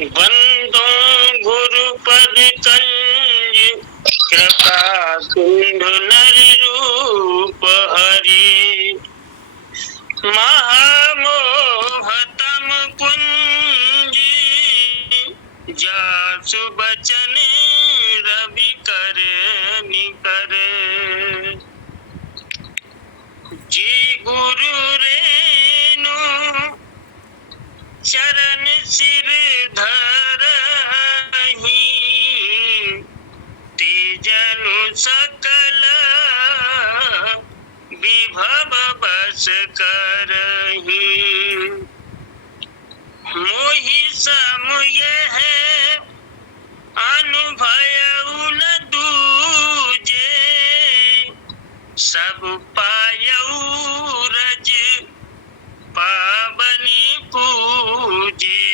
बंदो गुरुपद कंज कृपा सिंधु नर रूप हरि। महामोहतम कुंज जासु बचन रवि कर निकर। जी गुरु रेनु चरण सिर धरहि। तेजनु सकल विभव बस करहि। मोहि सम यह अनुभयउ न दूजे। सब पायउ रज पावनि पूजे।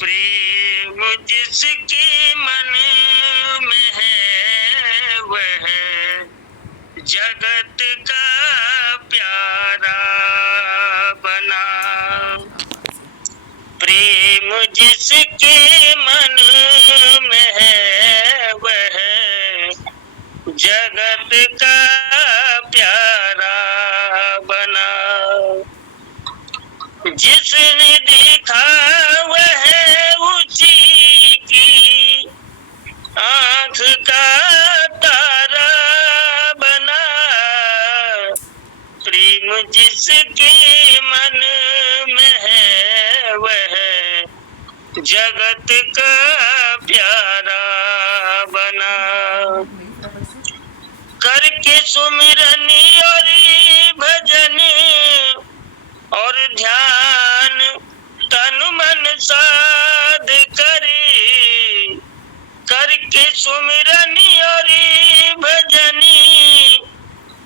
प्रेम जिसके मन में है वह जगत का प्यारा बना। प्रेम जिसके मन में है वह जगत का प्यारा बना। जिसने देखा वह उसी की आँख का तारा बना। प्रेम जिसके मन में है वह जगत का प्यारा बना। करके सुमिरन और भजन और ध्यान तन मन साध करे। करके सुमिरन और भजन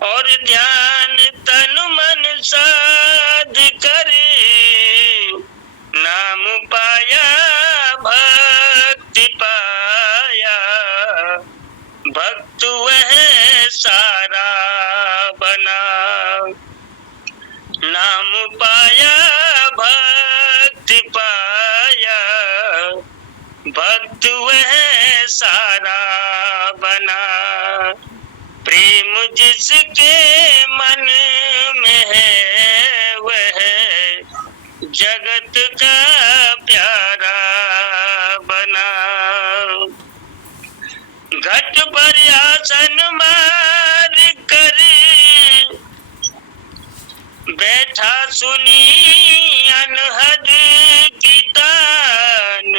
और ध्यान तन मन साध करे। नाम पाया भक्ति पाया भक्त वह सारा बना। नाम पाया भक्ति पाया भक्त वह सारा बना। प्रेम जिसके मन में है वह जगत का प्यारा बना। घट पर आसन मार कर बैठा सुनी अनहद की तान।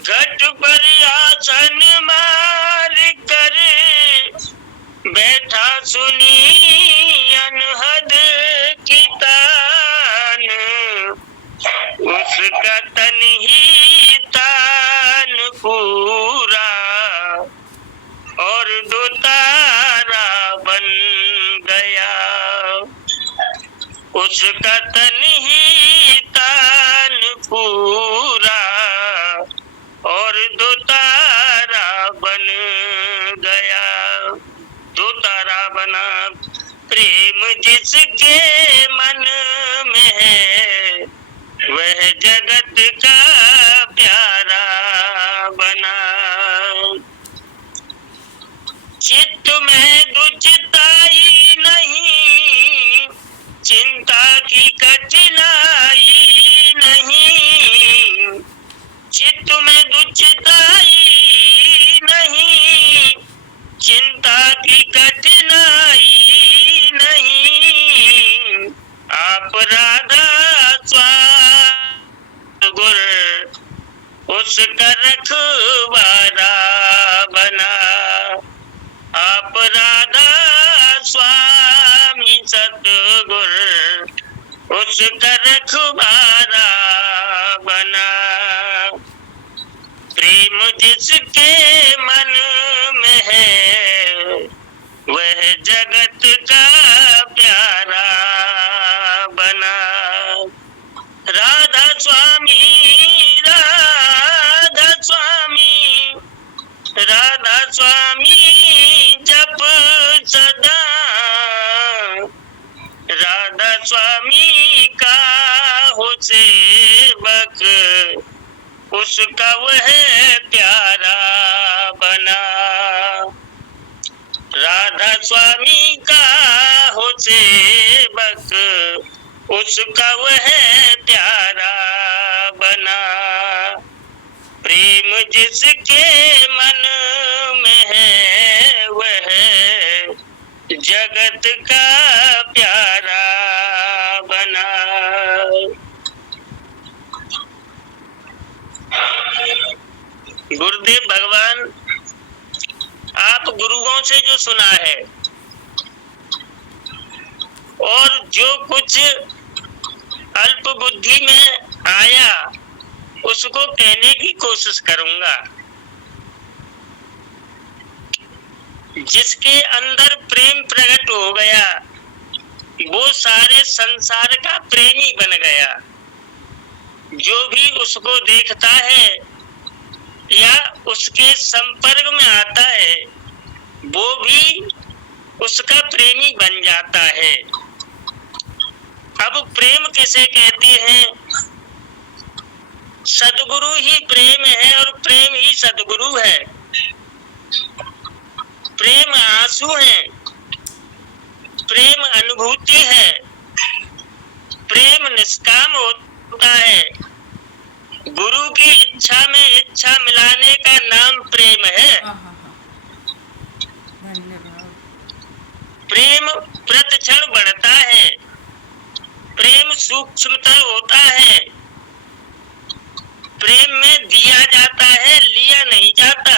घट पर आसन मार कर बैठा सुनी अनहद की तान। उसका तन ही तान पूरा और दो तारा बन गया। उसका तन ही तान पूरा और दो तारा बन गया। दो तारा बना। प्रेम जिसके मन में है वह जगत का प्यारा बना। चित्त में दुचिताई नहीं चिंता की कठिनाई नहीं। चित्त में दुचिताई नहीं चिंता की कठिनाई नहीं। आप राधा स्वामी गुर उसका रखवारा बना। आप राधा स्वामी सतगुर उसका रखवारा बना। प्रेम जिसके मन में है वह जगत का प्यारा बना। राधा स्वामी राधा स्वामी राधा स्वामी जप सदा स्वामी का हो सेवक, उसका वह प्यारा बना। राधा स्वामी का हो सेवक, उसका वह प्यारा बना। प्रेम जिसके मन में है वह जगत का प्यारा बना। गुरुदेव भगवान, आप गुरुओं से जो सुना है और जो कुछ अल्प बुद्धि में आया उसको कहने की कोशिश करूंगा। जिसके अंदर प्रेम प्रकट हो गया वो सारे संसार का प्रेमी बन गया। जो भी उसको देखता है या उसके संपर्क में आता है वो भी उसका प्रेमी बन जाता है। अब प्रेम किसे कहते हैं? सद्गुरु ही प्रेम है और प्रेम ही सद्गुरु है। प्रेम आंसू है, प्रेम अनुभूति है, प्रेम निष्काम होता है। गुरु की इच्छा में इच्छा मिलाने का नाम प्रेम है। प्रेम प्रतिक्षण बढ़ता है, प्रेम सूक्ष्मतर होता है। प्रेम में दिया जाता है, लिया नहीं जाता।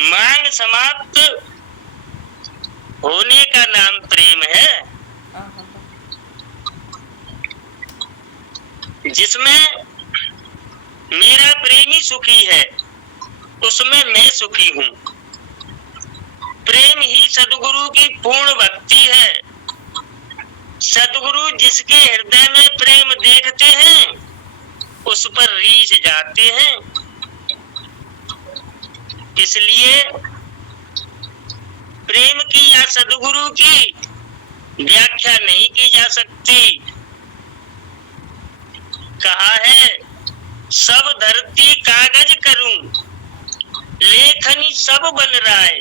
मांग समाप्त होने का नाम प्रेम है। जिसमें मेरा प्रेमी सुखी है उसमें मैं सुखी हूँ। प्रेम ही सद्गुरु की पूर्ण भक्ति है। सद्गुरु जिसके हृदय में प्रेम देखते हैं उस पर रीझ जाते हैं। इसलिए प्रेम की या सद्गुरु की व्याख्या नहीं की जा सकती। कहा है सब धरती कागज करूं, लेखनी सब बन राय।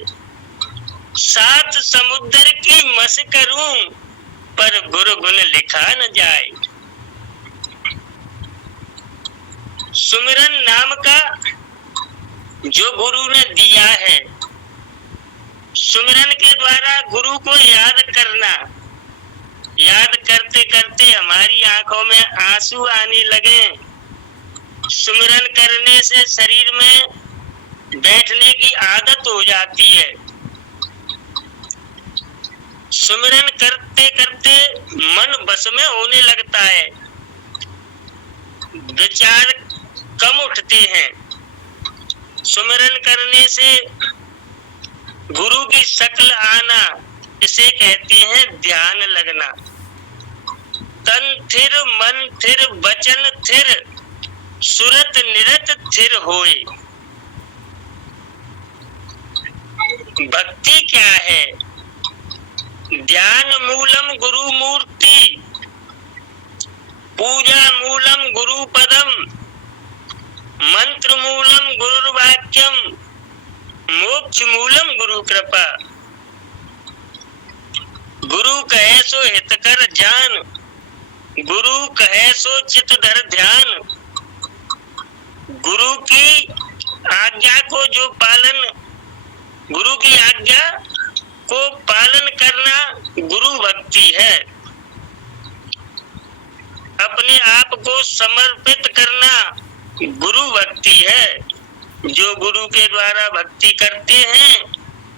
सात समुद्र की मस करूं, पर गुरु गुण लिखा न जाए। सुमिरन नाम का जो गुरु ने दिया है, सुमिरन के द्वारा गुरु को याद करना, याद करते करते हमारी आंखों में आंसू आने लगे। सुमिरन करने से शरीर में बैठने की आदत हो जाती है। सुमिरन करते करते मन बस में होने लगता है, विचार कम उठते हैं। सुमिरन करने से गुरु की शक्ल आना, इसे कहते हैं ध्यान लगना। तन थिर मन थिर वचन थिर, सुरत निरत थिर होए। भक्ति क्या है? ध्यान मूलम गुरु मूर्ति, पूजा मूलम गुरु पदम, मंत्र मूलम गुरु वाक्यम, मोक्ष मूलम गुरु कृपा। गुरु कहे सो हित कर जान, गुरु कहे सो चित धर ध्यान। गुरु की आज्ञा को जो पालन, गुरु की आज्ञा को पालन करना गुरु भक्ति है। अपने आप को समर्पित करना गुरु भक्ति है। जो गुरु के द्वारा भक्ति करते हैं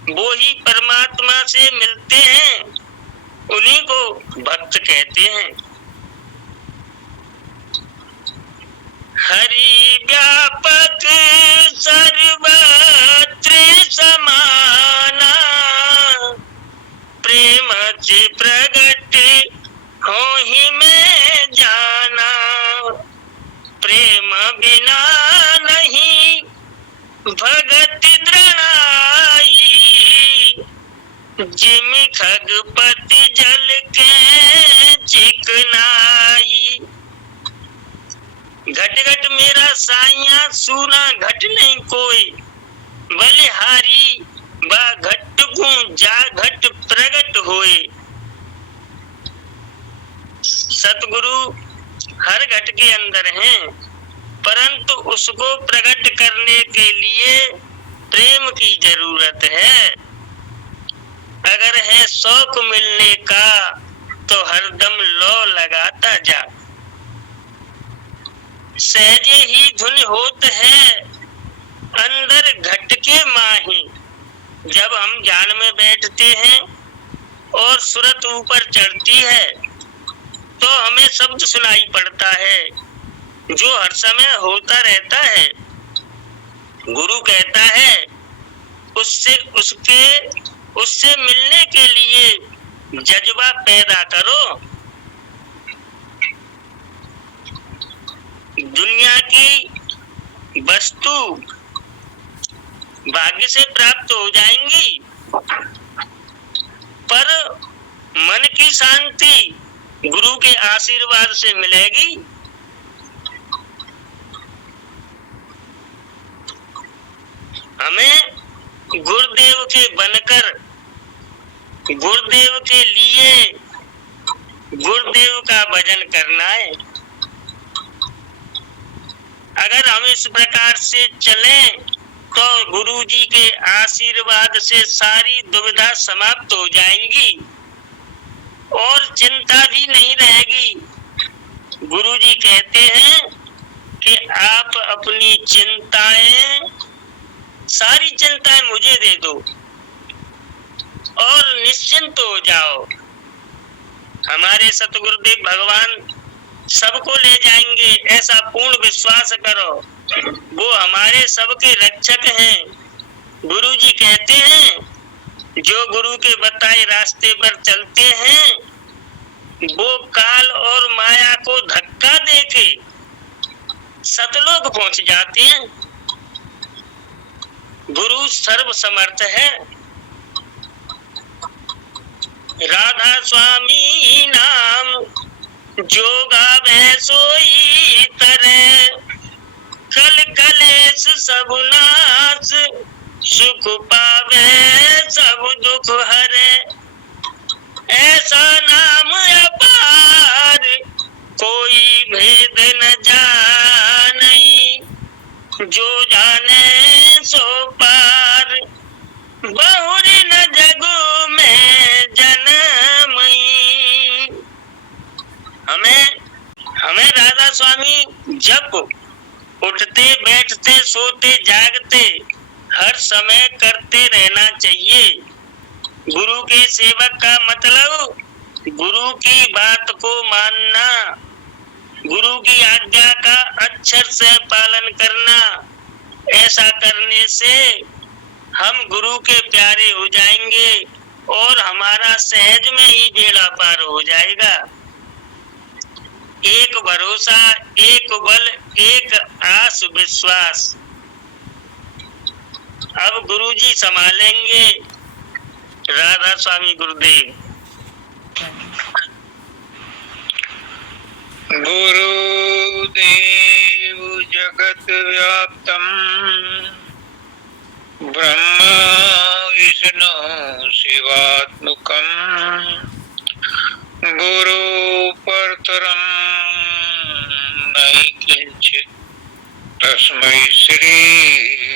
वो ही परमात्मा से मिलते हैं, उन्हीं को भक्त कहते हैं। हरि व्यापक सर्वत्र समाना, प्रेम से प्रगट हो ही में जाना। प्रेम बिना नहीं भगत दृढ़ाई, जिम खगपति सूना घट नहीं कोई, बलिहारी बा घट को जा घट प्रगट होए। सतगुरु हर घट के अंदर हैं, परंतु उसको प्रकट करने के लिए प्रेम की जरूरत है। अगर है शौक मिलने का तो हरदम लौ लगाता जा। सहजे ही धुन होत है अंदर घट के माही। जब हम ध्यान में बैठते हैं और सुरत ऊपर चढ़ती है तो हमें शब्द सुनाई पड़ता है जो हर समय होता रहता है। गुरु कहता है उससे मिलने के लिए जज्बा पैदा करो। दुनिया की वस्तु भाग्य से प्राप्त हो जाएंगी, पर मन की शांति गुरु के आशीर्वाद से मिलेगी। हमें गुरुदेव के बनकर गुरुदेव के लिए गुरुदेव का भजन करना है। अगर हम इस प्रकार से चलें तो गुरु जी के आशीर्वाद से सारी दुविधा समाप्त हो जाएंगी और चिंता भी नहीं रहेगी। गुरु जी कहते हैं कि आप अपनी चिंताएं, सारी चिंताएं मुझे दे दो और निश्चिंत हो जाओ। हमारे सतगुरुदेव भगवान सबको ले जाएंगे, ऐसा पूर्ण विश्वास करो। वो हमारे सबके रक्षक हैं। गुरु जी कहते हैं जो गुरु के बताए रास्ते पर चलते हैं वो काल और माया को धक्का देके सतलोक पहुंच जाते हैं। गुरु सर्व समर्थ है। राधा स्वामी नाम जो गावे सोई तरे, कल कलेश सब नाश, सुख पावे सब दुख हरे। ऐसा नाम अपार कोई भेद न जानई, जो जाने सो पार बहुरी न जगो में जनमई। हमें राधा स्वामी जप उठते बैठते सोते जागते हर समय करते रहना चाहिए। गुरु के सेवक का मतलब गुरु की बात को मानना, गुरु की आज्ञा का अक्षर से पालन करना। ऐसा करने से हम गुरु के प्यारे हो जाएंगे और हमारा सहज में ही बेड़ा पार हो जाएगा। एक भरोसा, एक बल, एक आस विश्वास। अब गुरु जी संभालेंगे। राधा स्वामी गुरुदेव। गुरुदेव जगत व्याप्तम ब्रह्म विष्णु शिवात्मकम, गुरु परतरम नहीं किंचित, तस्मै श्री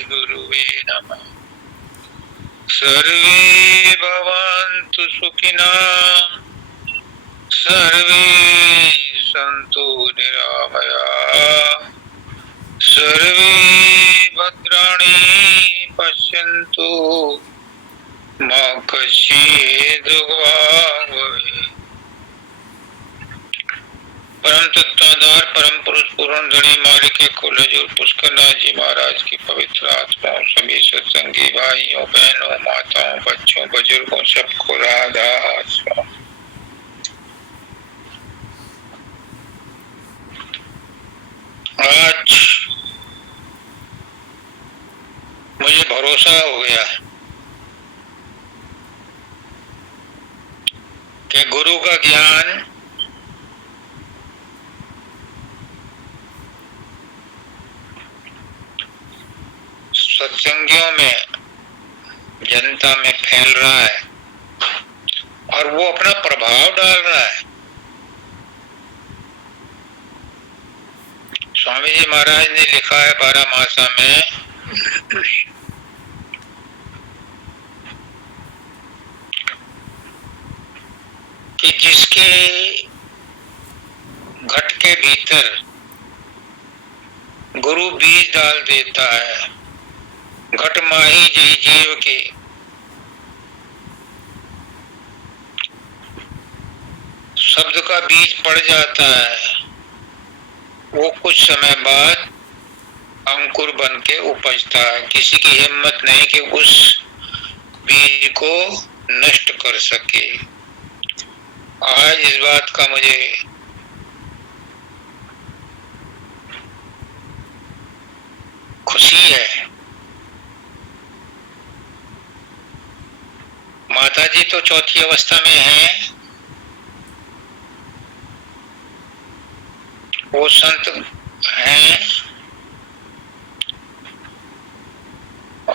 गुरुवे नमः। सर्वे भवन्तु सुखिनः, सर्वे सन्तु निरामयाः, सर्वे भद्राणि पश्यन्तु मा कश्चित् दुःखभाग् भवेत्। परम तत्वाधार परम पुरुष पूर्ण धनी मार्ग के कुलजोर पुष्करनाथ जी महाराज की पवित्र आत्माओं, सभी सत्संगी भाइयों बहनों माताओं बच्चों बुजुर्गों सबको राधा स्वामी। आज मुझे भरोसा हो गया कि गुरु का ज्ञान सत्संगियों में, जनता में फैल रहा है और वो अपना प्रभाव डाल रहा है। स्वामी जी महाराज ने लिखा है 12 मासा में कि जिसके घट के भीतर गुरु बीज डाल देता है, घट माही जी जीव के, शब्द का बीज पड़ जाता है, वो कुछ समय बाद अंकुर बन के उपजता है। किसी की हिम्मत नहीं कि उस बीज को नष्ट कर सके। आज इस बात का मुझे खुशी है। माता जी तो चौथी अवस्था में हैं, वो संत हैं,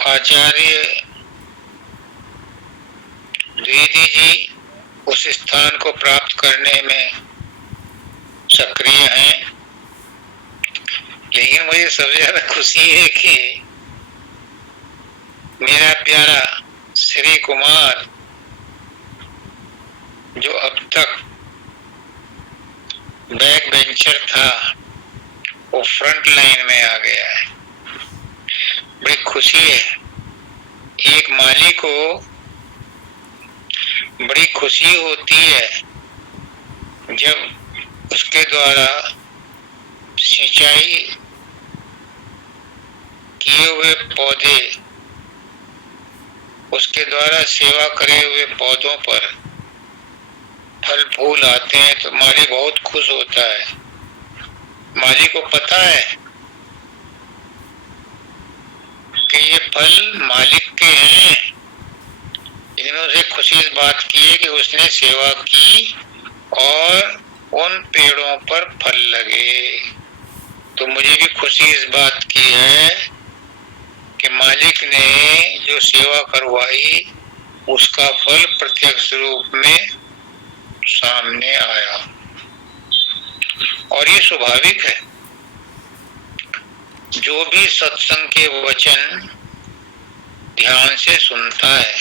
आचार्य द्विवेदी जी उस स्थान को प्राप्त करने में सक्रिय हैं। लेकिन मुझे सबसे ज्यादा खुशी है कि मेरा प्यारा श्री कुमार जो अब तक बैक बेंचर था, वो फ्रंट लाइन में आ गया है। बड़ी खुशी है। एक माली को बड़ी खुशी होती है जब उसके द्वारा सिंचाई किए हुए पौधे, उसके द्वारा सेवा करे हुए पौधों पर फल फूल आते हैं तो माली बहुत खुश होता है। माली को पता है कि ये फल मालिक के हैं, लेकिन उसे खुशी इस बात की है कि उसने सेवा की और उन पेड़ों पर फल लगे। तो मुझे भी खुशी इस बात की है कि मालिक ने जो सेवा करवाई उसका फल प्रत्यक्ष रूप में सामने आया। और ये स्वाभाविक है। जो भी सत्संग के वचन ध्यान से सुनता है,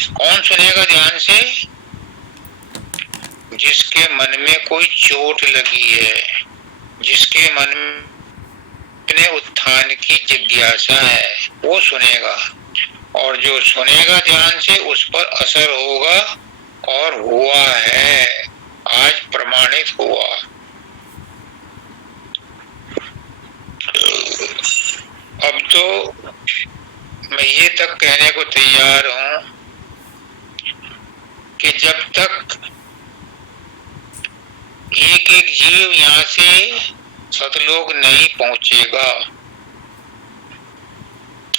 कौन सुनेगा ध्यान से? जिसके मन में कोई चोट लगी है, जिसके मन में उत्थान की जिज्ञासा है, वो सुनेगा। और जो सुनेगा ध्यान से उस पर असर होगा, और हुआ है, आज प्रमाणित हुआ। अब तो मैं ये तक कहने को तैयार हूं कि जब तक एक एक जीव यहाँ से सतलोक नहीं पहुंचेगा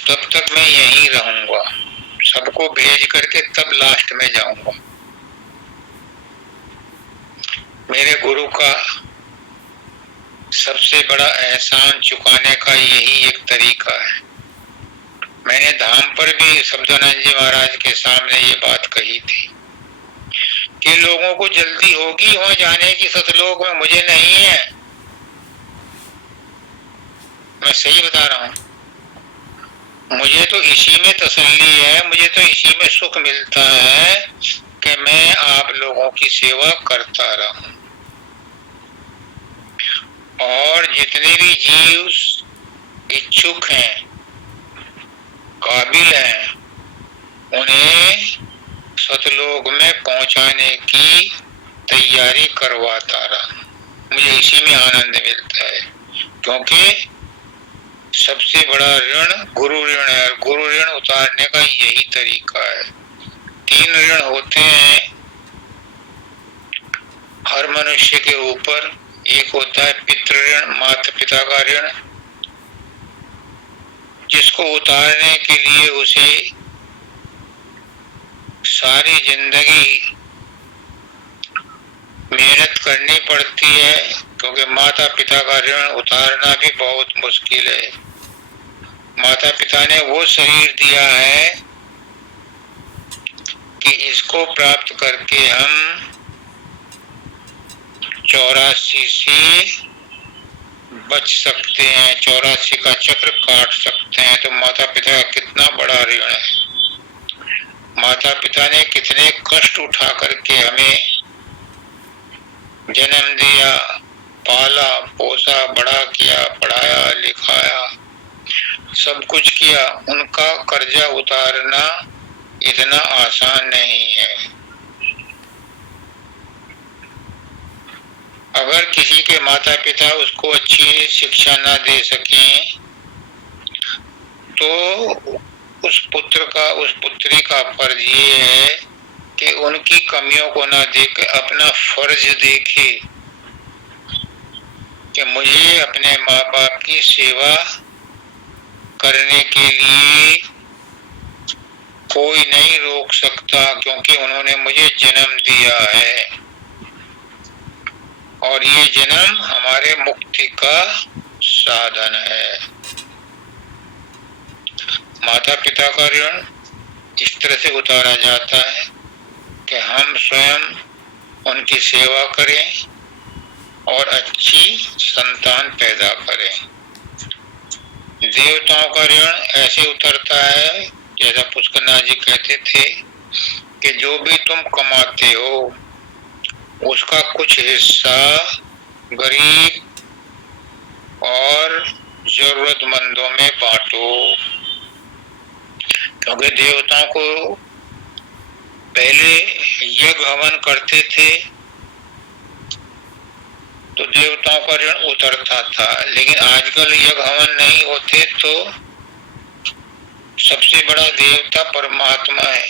तब तक मैं यहीं रहूंगा। सबको भेज करके तब लास्ट में जाऊंगा। मेरे गुरु का सबसे बड़ा एहसान चुकाने का यही एक तरीका है। मैंने धाम पर भी शब्दानंद जी महाराज के सामने ये बात कही थी कि लोगों को जल्दी होगी वहां जाने की सतलोक में, मुझे नहीं है। मैं सही बता रहा हूं। मुझे तो इसी में तसल्ली है, मुझे तो इसी में सुख मिलता है कि मैं आप लोगों की सेवा करता रहूं। और जितने भी जीव इच्छुक हैं, काबिल हैं, उन्हें सतलोक में पहुंचाने की तैयारी करवाता रहा। मुझे इसी में आनंद मिलता है, क्योंकि सबसे बड़ा ऋण गुरु ऋण है। और गुरु ऋण उतारने का यही तरीका है। 3 ऋण होते हैं हर मनुष्य के ऊपर। एक होता है पितृ ऋण, माता पिता का ऋण, जिसको उतारने के लिए उसे सारी जिंदगी मेहनत करनी पड़ती है, क्योंकि माता पिता का ऋण उतारना भी बहुत मुश्किल है। माता पिता ने वो शरीर दिया है कि इसको प्राप्त करके हम 84 से बच सकते हैं, 84 का चक्र काट सकते हैं। तो माता पिता का कितना बड़ा ऋण है। माता पिता ने कितने कष्ट उठा करके हमें जन्म दिया, पाला पोसा, बड़ा किया, पढ़ाया लिखाया, सब कुछ किया। उनका कर्जा उतारना इतना आसान नहीं है। अगर किसी के माता पिता उसको अच्छी शिक्षा ना दे सकें तो उस पुत्र का, उस पुत्री का फर्ज ये है कि उनकी कमियों को ना देख अपना फर्ज देखे कि मुझे अपने माँ बाप की सेवा करने के लिए कोई नहीं रोक सकता, क्योंकि उन्होंने मुझे जन्म दिया है और ये जन्म हमारे मुक्ति का साधन है। माता पिता का ऋण इस तरह से उतारा जाता है कि हम स्वयं उनकी सेवा करें और अच्छी संतान पैदा करें। देवताओं का ऋण ऐसे उतरता है, जैसा पुष्करनाथ जी कहते थे कि जो भी तुम कमाते हो उसका कुछ हिस्सा गरीब और जरूरतमंदों में बांटो। क्योंकि देवताओं को पहले यज्ञ हवन करते थे तो देवताओं का ऋण उतरता था, लेकिन आजकल यज्ञ हवन नहीं होते तो सबसे बड़ा देवता परमात्मा है।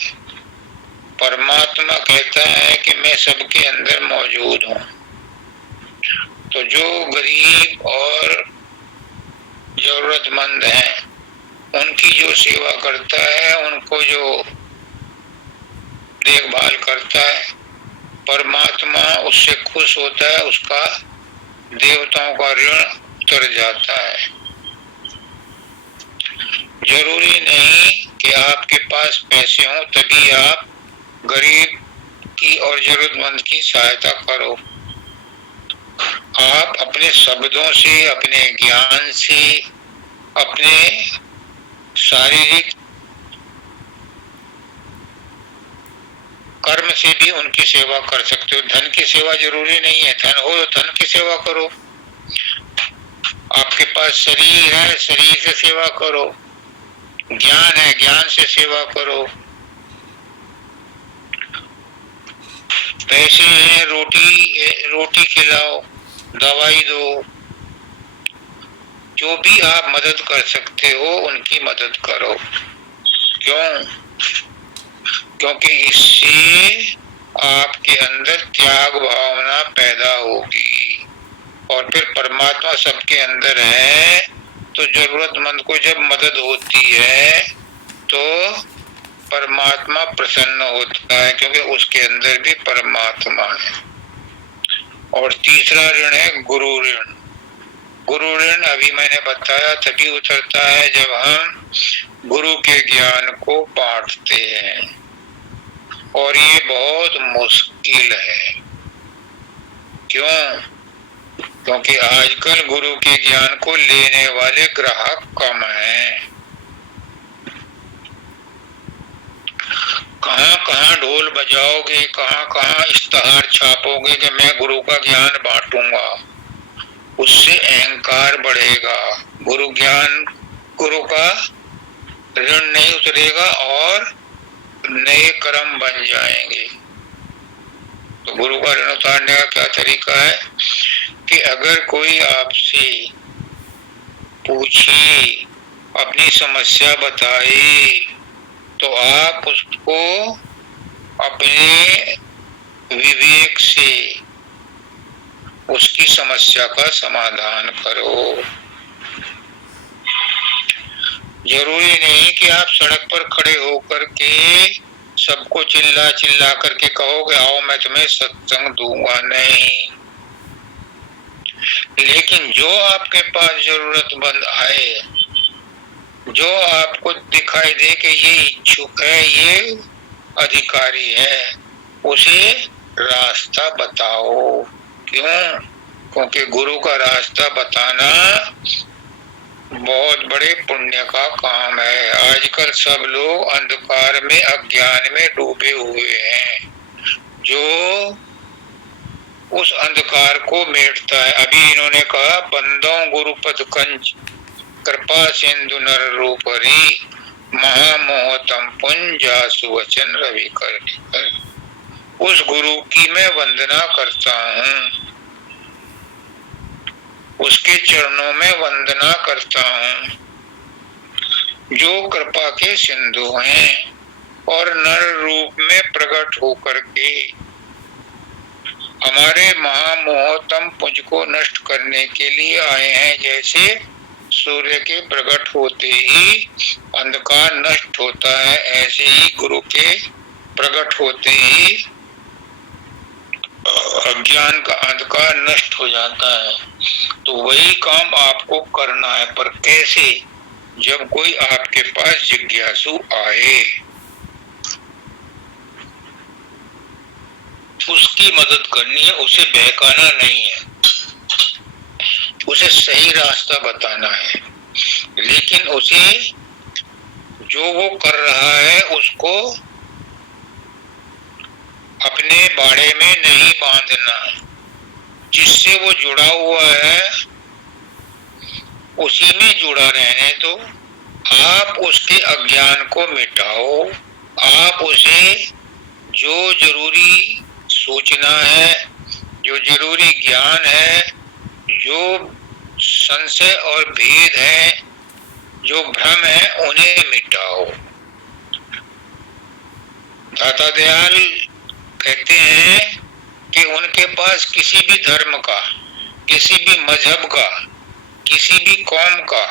परमात्मा कहता है कि मैं सबके अंदर मौजूद हूँ। तो जो गरीब और जरूरतमंद हैं उनकी जो सेवा करता है, उनको जो देखभाल करता है, परमात्मा उससे खुश होता है, उसका देवताओं का ऋण उतर जाता है। जरूरी नहीं कि आपके पास पैसे हों तभी आप गरीब की और जरूरतमंद की सहायता करो। आप अपने शब्दों से, अपने ज्ञान से, अपने शारीरिक कर्म से भी उनकी सेवा कर सकते हो। धन की सेवा जरूरी नहीं है, धन हो तो धन की सेवा करो। आपके पास शरीर है, शरीर से सेवा करो। ज्ञान है, ज्ञान से सेवा करो। पैसे हैं, रोटी खिलाओ, दवाई दो। जो भी आप मदद कर सकते हो उनकी मदद करो। क्यों? क्योंकि इससे आपके अंदर त्याग भावना पैदा होगी और फिर परमात्मा सबके अंदर है, तो जरूरतमंद को जब मदद होती है तो परमात्मा प्रसन्न होता है, क्योंकि उसके अंदर भी परमात्मा है। और तीसरा ऋण है गुरु ऋण। गुरु ऋण अभी मैंने बताया तभी उतरता है जब हम गुरु के ज्ञान को बांटते हैं, और ये बहुत मुश्किल है। क्यों? क्योंकि आजकल गुरु के ज्ञान को लेने वाले ग्राहक कम हैं। कहाँ कहाँ ढोल बजाओगे, कहाँ कहाँ इश्तहार छापोगे कि मैं गुरु का ज्ञान बांटूंगा, उससे अहंकार बढ़ेगा। गुरु ज्ञान, गुरु का ऋण नहीं उतरेगा और नए कर्म बन जाएंगे। तो गुरु का ऋण उतारने का क्या तरीका है कि अगर कोई आपसे पूछे, अपनी समस्या बताए, तो आप उसको अपने विवेक से उसकी समस्या का समाधान करो। जरूरी नहीं कि आप सड़क पर खड़े होकर के सबको चिल्ला चिल्ला करके कहोगे आओ मैं तुम्हें सत्संग दूंगा, नहीं। लेकिन जो आपके पास जरूरतमंद आए, जो आपको दिखाई दे कि ये इच्छुक है, ये अधिकारी है, उसे रास्ता बताओ। क्यों? क्योंकि गुरु का रास्ता बताना बहुत बड़े पुण्य का काम है। आजकल सब लोग अंधकार में, अज्ञान में डूबे हुए हैं। जो उस अंधकार को मेटता है, अभी इन्होंने कहा बंदों गुरुपद कंज कृपा सिंधु नर रूप हरि महामोहतम पुंजासु वचन रवि कर। उस गुरु की मैं वंदना करता हूँ, उसके चरणों में वंदना करता हूँ, जो कृपा के सिंधु हैं और नर रूप में प्रकट होकर के हमारे महामोहतम पुंज को नष्ट करने के लिए आए हैं। जैसे सूर्य के प्रकट होते ही अंधकार नष्ट होता है, ऐसे ही गुरु के प्रकट होते ही अज्ञान का अंधकार नष्ट हो जाता है। तो वही काम आपको करना है, पर कैसे? जब कोई आपके पास जिज्ञासु आए, उसकी मदद करनी है, उसे बहकाना नहीं है, उसे सही रास्ता बताना है। लेकिन उसे जो वो कर रहा है उसको अपने बाड़े में नहीं बांधना। जिससे वो जुड़ा हुआ है उसी में जुड़ा रहने दो। आप उसके अज्ञान को मिटाओ। आप उसे जो जरूरी सूचना है, जो जरूरी ज्ञान है, जो संशय और भेद है, जो भ्रम है, उन्हें मिटाओ। दाता दयाल कहते हैं कि उनके पास किसी भी धर्म का, किसी भी मजहब का, किसी भी कौम का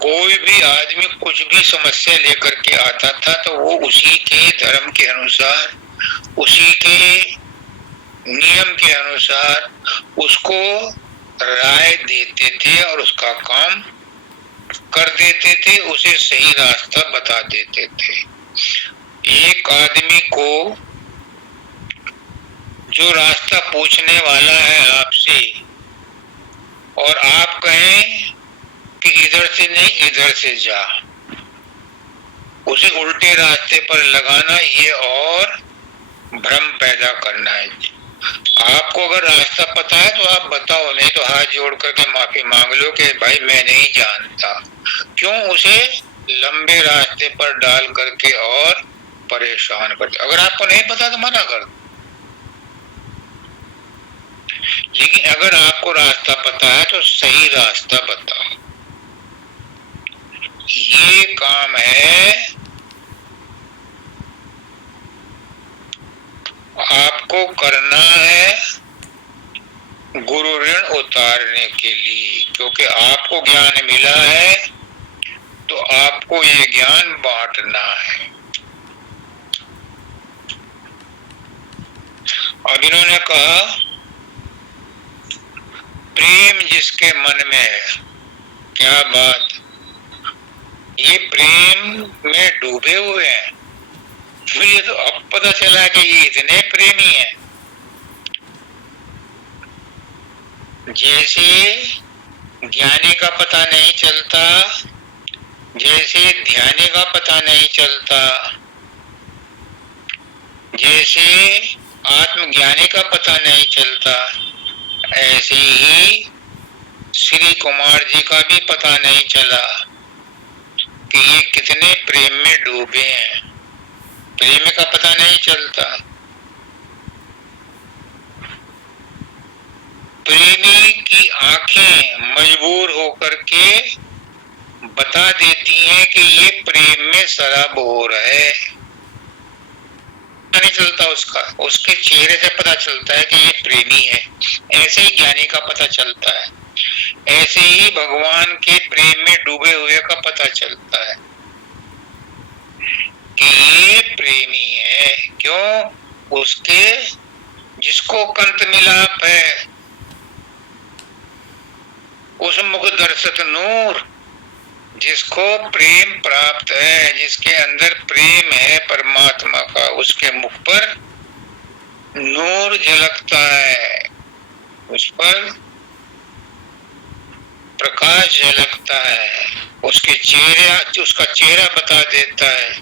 कोई भी आदमी कुछ भी समस्या लेकर के आता था तो वो उसी के धर्म के अनुसार, उसी के नियम के अनुसार उसको राय देते थे और उसका काम कर देते थे, उसे सही रास्ता बता देते थे। एक आदमी को जो रास्ता पूछने वाला है आपसे और आप कहें कि इधर से नहीं इधर से जा, उसे उल्टे रास्ते पर लगाना ये और भ्रम पैदा करना है। आपको अगर रास्ता पता है तो आप बताओ, नहीं तो हाथ जोड़ करके माफी मांग लो कि भाई मैं नहीं जानता। क्यों उसे लंबे रास्ते पर डाल करके और परेशान करते? अगर आपको नहीं पता तो मना कर दो। लेकिन अगर आपको रास्ता पता है तो सही रास्ता बताओ। ये काम है आपको करना है गुरु ऋण उतारने के लिए। क्योंकि आपको ज्ञान मिला है तो आपको ये ज्ञान बांटना है। अब इन्होंने कहा प्रेम जिसके मन में है, क्या बात, ये प्रेम में डूबे हुए हैं। मुझे तो अब पता चला कि ये इतने प्रेमी हैं। जैसे ज्ञानी का पता नहीं चलता, जैसे ध्यानी का पता नहीं चलता, जैसे आत्मज्ञानी का पता नहीं चलता, ऐसे ही श्री कुमार जी का भी पता नहीं चला कि ये कितने प्रेम में डूबे हैं। प्रेम का पता नहीं चलता। प्रेमी की आंखें मजबूर होकर के बता देती हैं कि ये प्रेम में शराब हो रहा है। नहीं चलता उसका, उसके चेहरे से पता चलता है कि ये प्रेमी है। ऐसे ही ज्ञानी का पता चलता है, ऐसे ही भगवान के प्रेम में डूबे हुए का पता चलता है कि ये प्रेमी है। क्यों? उसके जिसको कंत मिलाप है, उस मुख दर्शक नूर जिसको प्रेम प्राप्त है, जिसके अंदर प्रेम है परमात्मा का, उसके मुख पर नूर झलकता है, उस पर प्रकाश झलकता है, उसका चेहरा बता देता है,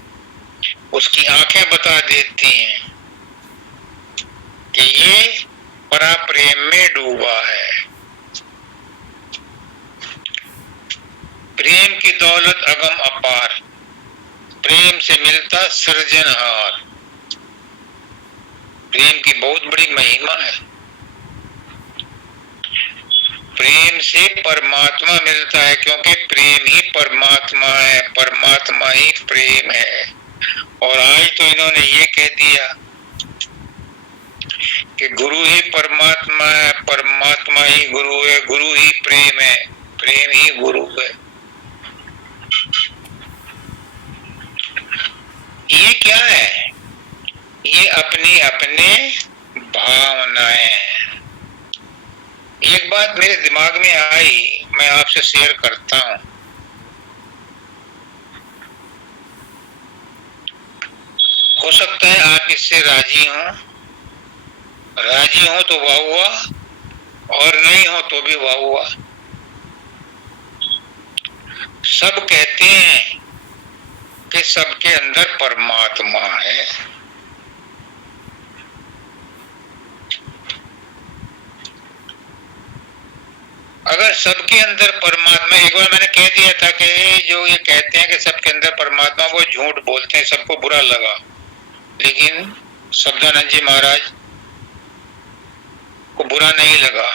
उसकी आंखें बता देती हैं कि ये परा प्रेम में डूबा है। प्रेम की दौलत अगम अपार, प्रेम से मिलता सृजनहार। प्रेम की बहुत बड़ी महिमा है। प्रेम से परमात्मा मिलता है, क्योंकि प्रेम ही परमात्मा है, परमात्मा ही प्रेम है। और आज तो इन्होंने ये कह दिया कि गुरु ही परमात्मा है, परमात्मा ही गुरु है, गुरु ही प्रेम है, प्रेम ही गुरु है। ये क्या है? ये अपनी अपने भावनाएं हैं। एक बात मेरे दिमाग में आई, मैं आपसे शेयर करता हूं। हो सकता है आप इससे राजी हो तो वाह हुआ, और नहीं हो तो भी वाह हुआ। सब कहते हैं कि सबके अंदर परमात्मा है। अगर सबके अंदर परमात्मा, एक बार मैंने कह दिया था कि जो ये कहते हैं कि सबके अंदर परमात्मा, वो झूठ बोलते हैं, सबको बुरा लगा। लेकिन शब्दानंद जी महाराज को बुरा नहीं लगा।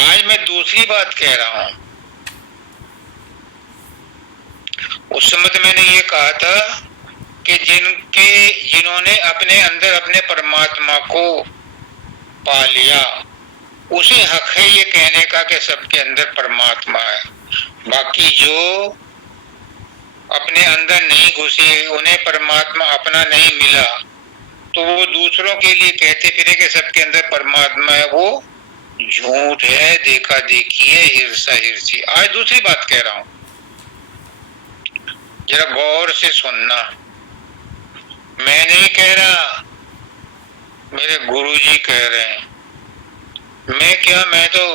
आज मैं दूसरी बात कह रहा हूं। उस समय तो मैंने ये कहा था कि जिन्होंने अपने अंदर अपने परमात्मा को पा लिया, उसे हक है ये कहने का कि सबके अंदर परमात्मा है। बाकी जो अपने अंदर नहीं घुसे, उन्हें परमात्मा अपना नहीं मिला, तो वो दूसरों के लिए कहते फिरे कि सबके अंदर परमात्मा है, वो झूठ है, देखा देखी है, ईर्षा हिरसी। आज दूसरी बात कह रहा हूं, जरा गौर से सुनना। मैं नहीं कह रहा, मेरे गुरुजी कह रहे हैं। मैं क्या, मैं तो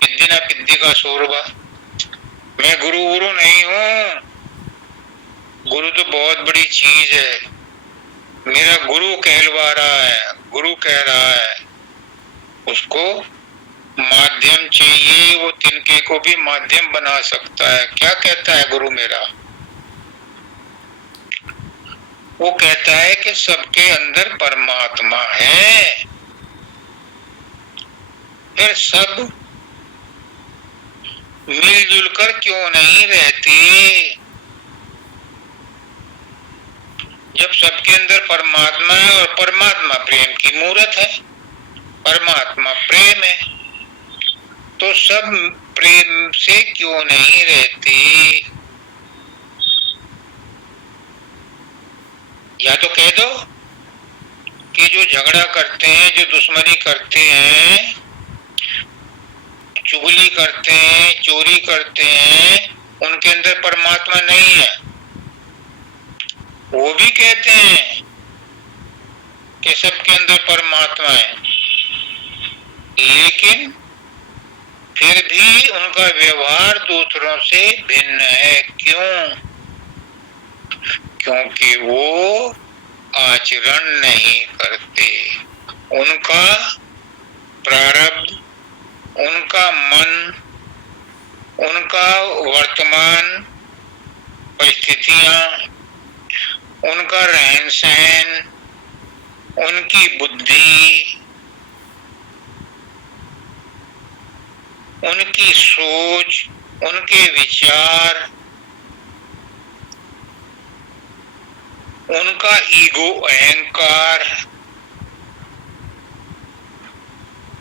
पिद्दी ना पिद्दी का शोरबा। मैं गुरु नहीं हूं। गुरु तो बहुत बड़ी चीज है। मेरा गुरु कहलवा रहा है, गुरु कह रहा है, उसको माध्यम चाहिए, वो तिनके को भी माध्यम बना सकता है। क्या कहता है गुरु मेरा? वो कहता है कि सबके अंदर परमात्मा है। फिर सब मिलजुल कर क्यों नहीं रहते? जब सबके अंदर परमात्मा है और परमात्मा प्रेम की मूरत है, परमात्मा प्रेम है, तो सब प्रेम से क्यों नहीं रहते? या तो कह दो कि जो झगड़ा करते हैं, जो दुश्मनी करते हैं, चुगली करते हैं, चोरी करते हैं, उनके अंदर परमात्मा नहीं है। वो भी कहते हैं कि सबके अंदर परमात्मा है, लेकिन फिर भी उनका व्यवहार दूसरों से भिन्न है। क्यों? क्योंकि वो आचरण नहीं करते। उनका प्रारब्ध, उनका मन, उनका वर्तमान परिस्थितियां, उनका रहन सहन, उनकी बुद्धि, उनकी सोच, उनके विचार, उनका ईगो अहंकार,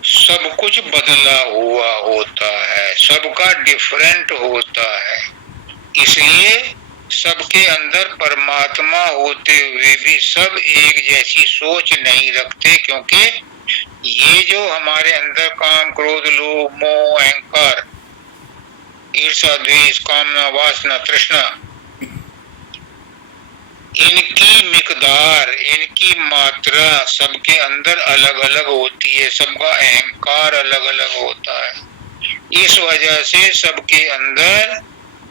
सब कुछ बदला हुआ होता है, सबका डिफरेंट होता है। इसलिए सबके अंदर परमात्मा होते हुए भी सब एक जैसी सोच नहीं रखते, क्योंकि ये जो हमारे अंदर काम, क्रोध, लोभ, मोह, अहंकार, ईर्ष्या, द्वेष, कामना, वासना, तृष्णा, इनकी मिकदार, इनकी मात्रा सबके अंदर अलग अलग होती है, सबका अहंकार अलग अलग होता है। इस वजह से सबके अंदर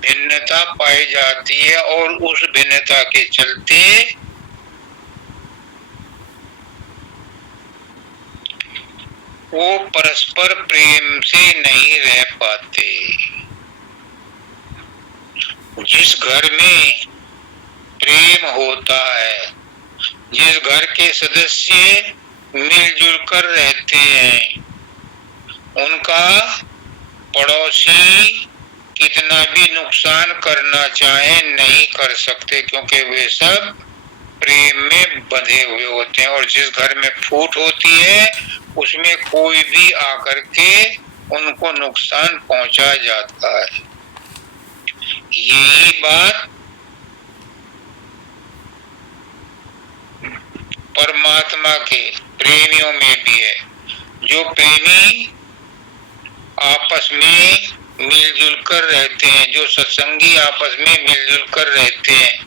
भिन्नता पाई जाती है और उस भिन्नता के चलते वो परस्पर प्रेम से नहीं रह पाते। जिस घर में प्रेम होता है, जिस घर के सदस्य मिलजुल कर रहते हैं, उनका पड़ोसी कितना भी नुकसान करना चाहे नहीं कर सकते, क्योंकि वे सब प्रेम में बंधे हुए होते हैं। और जिस घर में फूट होती है उसमें कोई भी आकर के उनको नुकसान पहुंचा जाता है। यही बात परमात्मा के प्रेमियों में भी है। जो प्रेमी आपस में मिलजुल कर रहते हैं, जो सत्संगी आपस में मिलजुल कर रहते हैं,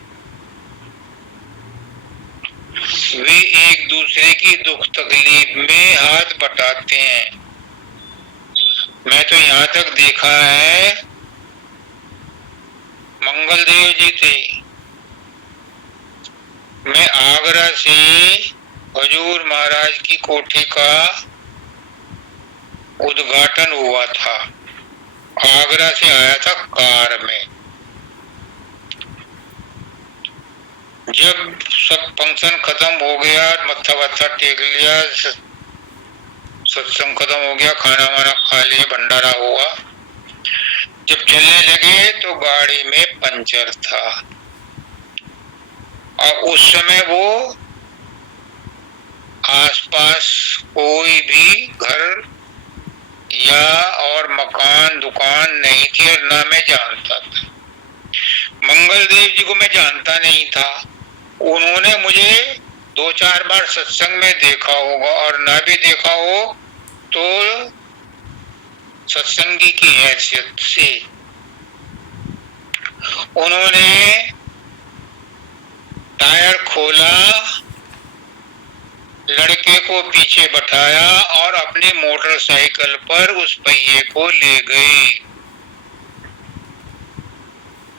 वे एक दूसरे की दुख तकलीफ में हाथ बटाते हैं। मैं तो यहाँ तक देखा है, मंगल देव जी थे, मैं आगरा से हजूर महाराज की कोठी का उद्घाटन हुआ था, आगरा से आया था कार में। जब सब फंक्शन खत्म हो गया, मत्था वत्था टेक लिया, सत्संग खत्म हो गया, खाना वाना खा लिया, भंडारा हुआ, जब चलने लगे तो गाड़ी में पंचर था। और उस समय वो आसपास कोई भी घर या और मकान दुकान नहीं थी और ना मैं जानता था। मंगल देव जी को मैं जानता नहीं था, उन्होंने मुझे 2-4 बार सत्संग में देखा होगा और ना भी देखा हो तो सत्संगी की हैसियत से उन्होंने टायर खोला, लड़के को पीछे बैठाया और अपनी मोटरसाइकिल पर उस पहिए को ले गए।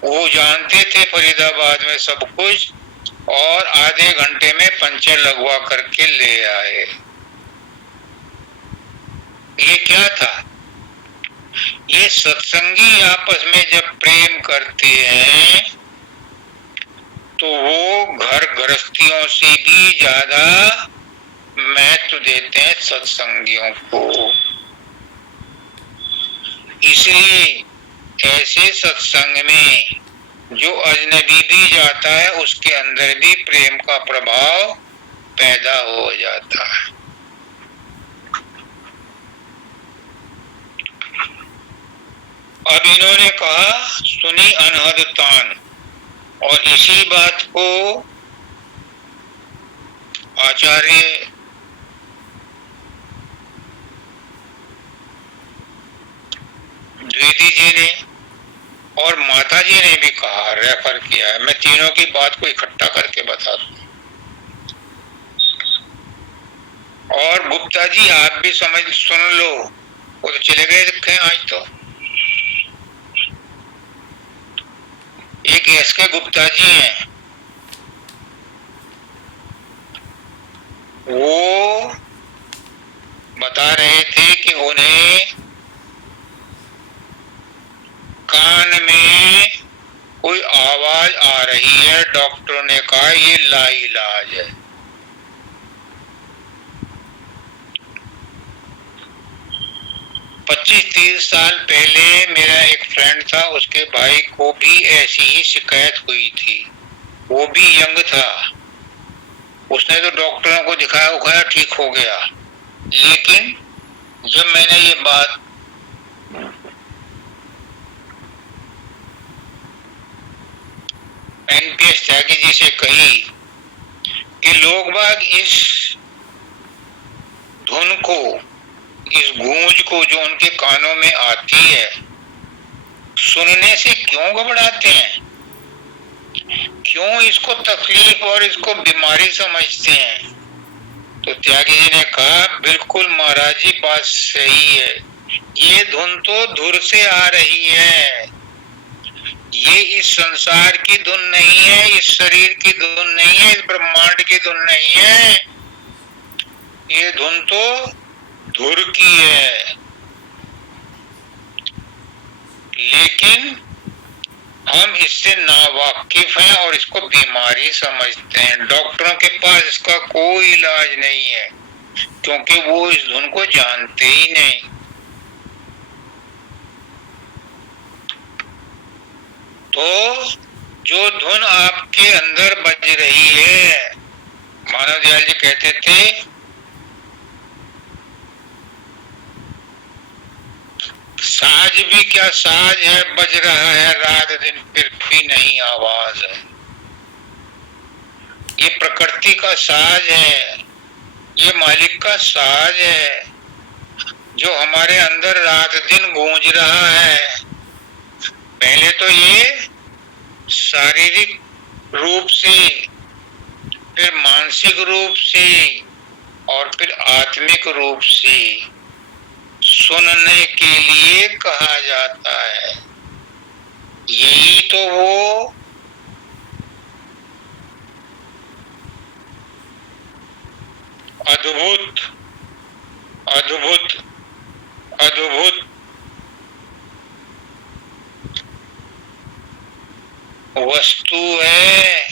वो जानते थे फरीदाबाद में सब कुछ, और आधे घंटे में पंचर लगवा करके ले आए। ये क्या था? ये सत्संगी आपस में जब प्रेम करते हैं तो वो घर गृहस्थियों से भी ज्यादा महत्व देते हैं सत्संगियों को। इसलिए ऐसे सत्संग में जो अजनबी भी जाता है उसके अंदर भी प्रेम का प्रभाव पैदा हो जाता है। अब इन्होंने कहा सुनी अनहद तान, और इसी बात को आचार्य द्विवेदी जी ने और माता जी ने भी कहा, रेफर किया है। मैं तीनों की बात को इकट्ठा करके बता दूं। और गुप्ता जी आप भी समझ सुन लो, वो तो चले गए दिखे आज तो। एक एसके गुप्ता जी हैं, वो बता रहे थे कि उन्हें कान में कोई आवाज आ रही है, डॉक्टर ने कहा ये लाइलाज है। पच्चीस 30 साल पहले मेरा एक फ्रेंड था, उसके भाई को भी ऐसी ही शिकायत हुई थी। वो भी यंग था, उसने तो डॉक्टरों को दिखाया उखाया, ठीक हो गया। लेकिन जब मैंने ये बात एनपीएस त्यागी जी से कही कि लोग बाग इस धुन को, इस गूंज को जो उनके कानों में आती है, सुनने से क्यों घबराते हैं, क्यों इसको तकलीफ और इसको बीमारी समझते हैं? तो त्यागी जी ने कहा, बिल्कुल महाराज जी बात सही है, ये धुन तो धुर से आ रही है, ये इस संसार की धुन नहीं है, इस शरीर की धुन नहीं है, इस ब्रह्मांड की धुन नहीं है, ये धुन तो धुर की है। लेकिन हम इससे नावाकिफ हैं और इसको बीमारी समझते हैं। डॉक्टरों के पास इसका कोई इलाज नहीं है, क्योंकि वो इस धुन को जानते ही नहीं। तो जो धुन आपके अंदर बज रही है, मानव दयाल जी कहते थे, साज भी क्या साज है, बज रहा है रात दिन फिर भी नहीं आवाज है। ये प्रकृति का साज है, ये मालिक का साज है, जो हमारे अंदर रात दिन गूंज रहा है। पहले तो ये शारीरिक रूप से, फिर मानसिक रूप से और फिर आत्मिक रूप से सुनने के लिए कहा जाता है। यही तो वो अद्भुत अद्भुत अद्भुत वस्तु है,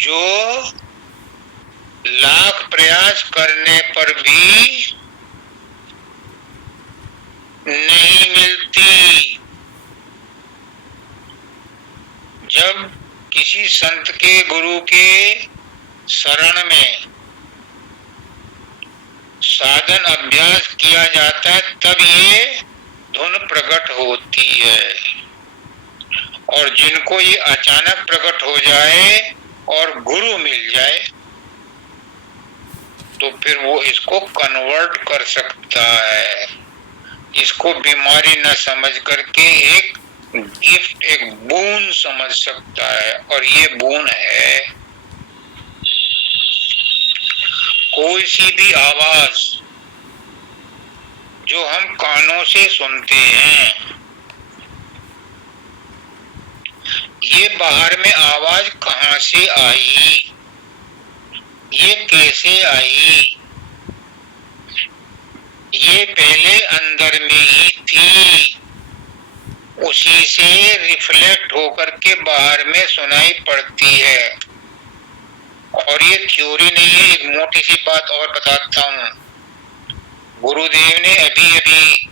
जो लाख प्रयास करने पर भी नहीं मिलती। जब किसी संत के, गुरु के शरण में साधन अभ्यास किया जाता है, तब ये धुन प्रकट होती है। और जिनको ये अचानक प्रकट हो जाए और गुरु मिल जाए, तो फिर वो इसको कन्वर्ट कर सकता है। इसको बीमारी न समझ करके एक गिफ्ट, एक बून समझ सकता है, और ये बून है। कोई सी भी आवाज जो हम कानों से सुनते हैं, ये बाहर में आवाज कहाँ से आई, ये कैसे आई, ये पहले अंदर में ही थी, उसी से रिफ्लेक्ट होकर के बाहर में सुनाई पड़ती है। और ये थ्योरी नहीं है। एक मोटी सी बात और बताता हूँ, गुरुदेव ने अभी अभी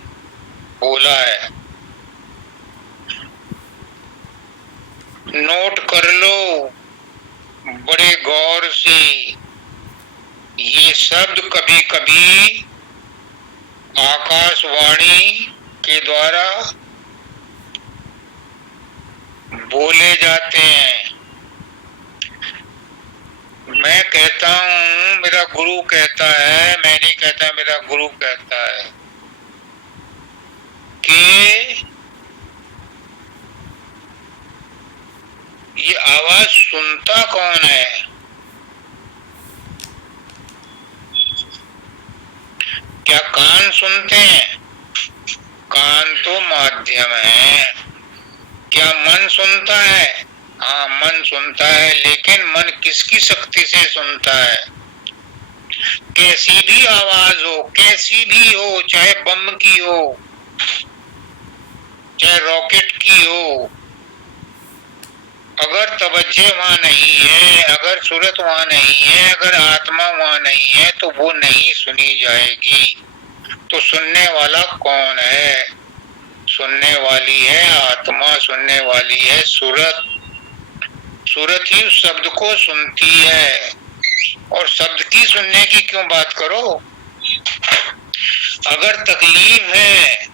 बोला है, नोट कर लो बड़े गौर से, ये शब्द कभी कभी आकाशवाणी के द्वारा बोले जाते हैं। मैं कहता हूँ, मेरा गुरु कहता है, मैं नहीं कहता, मेरा गुरु कहता है कि ये आवाज सुनता कौन है? क्या कान सुनते हैं? कान तो माध्यम है। क्या मन सुनता है? हाँ, मन सुनता है, लेकिन मन किसकी शक्ति से सुनता है? कैसी भी आवाज हो, कैसी भी हो, चाहे बम की हो, चाहे रॉकेट की हो, अगर तवज्जो वहां नहीं है, अगर सूरत वहां नहीं है, अगर आत्मा वहां नहीं है, तो वो नहीं सुनी जाएगी। तो सुनने वाला कौन है? सुनने वाली है आत्मा, सुनने वाली है सूरत। सूरत ही उस शब्द को सुनती है। और शब्द की सुनने की क्यों बात करो? अगर तकलीफ है,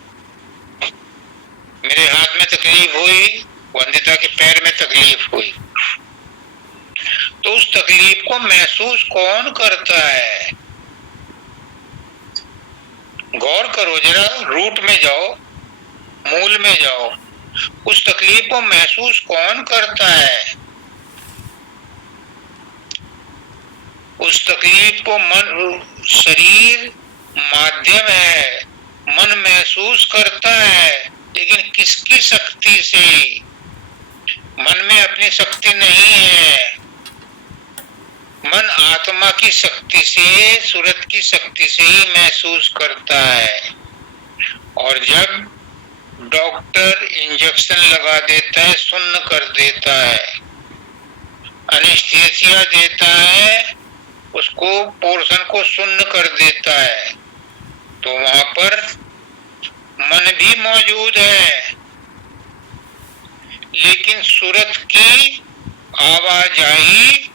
मेरे हाथ में तकलीफ हुई, वंदिता के पैर में तकलीफ हुई, तो उस तकलीफ को महसूस कौन करता है? गौर करो जरा, रूट में जाओ, मूल में जाओ। उस तकलीफ को महसूस कौन करता है? उस तकलीफ को मन, शरीर माध्यम है, मन महसूस करता है, लेकिन किसकी शक्ति से? मन में अपनी शक्ति नहीं है, मन आत्मा की शक्ति से, सूरत की शक्ति से ही महसूस करता है। और जब डॉक्टर इंजेक्शन लगा देता है, सुन्न कर देता है, एनेस्थीसिया देता है, उसको पोर्शन को सुन्न कर देता है, तो वहां पर मन भी मौजूद है, लेकिन सूरत की आवाजाही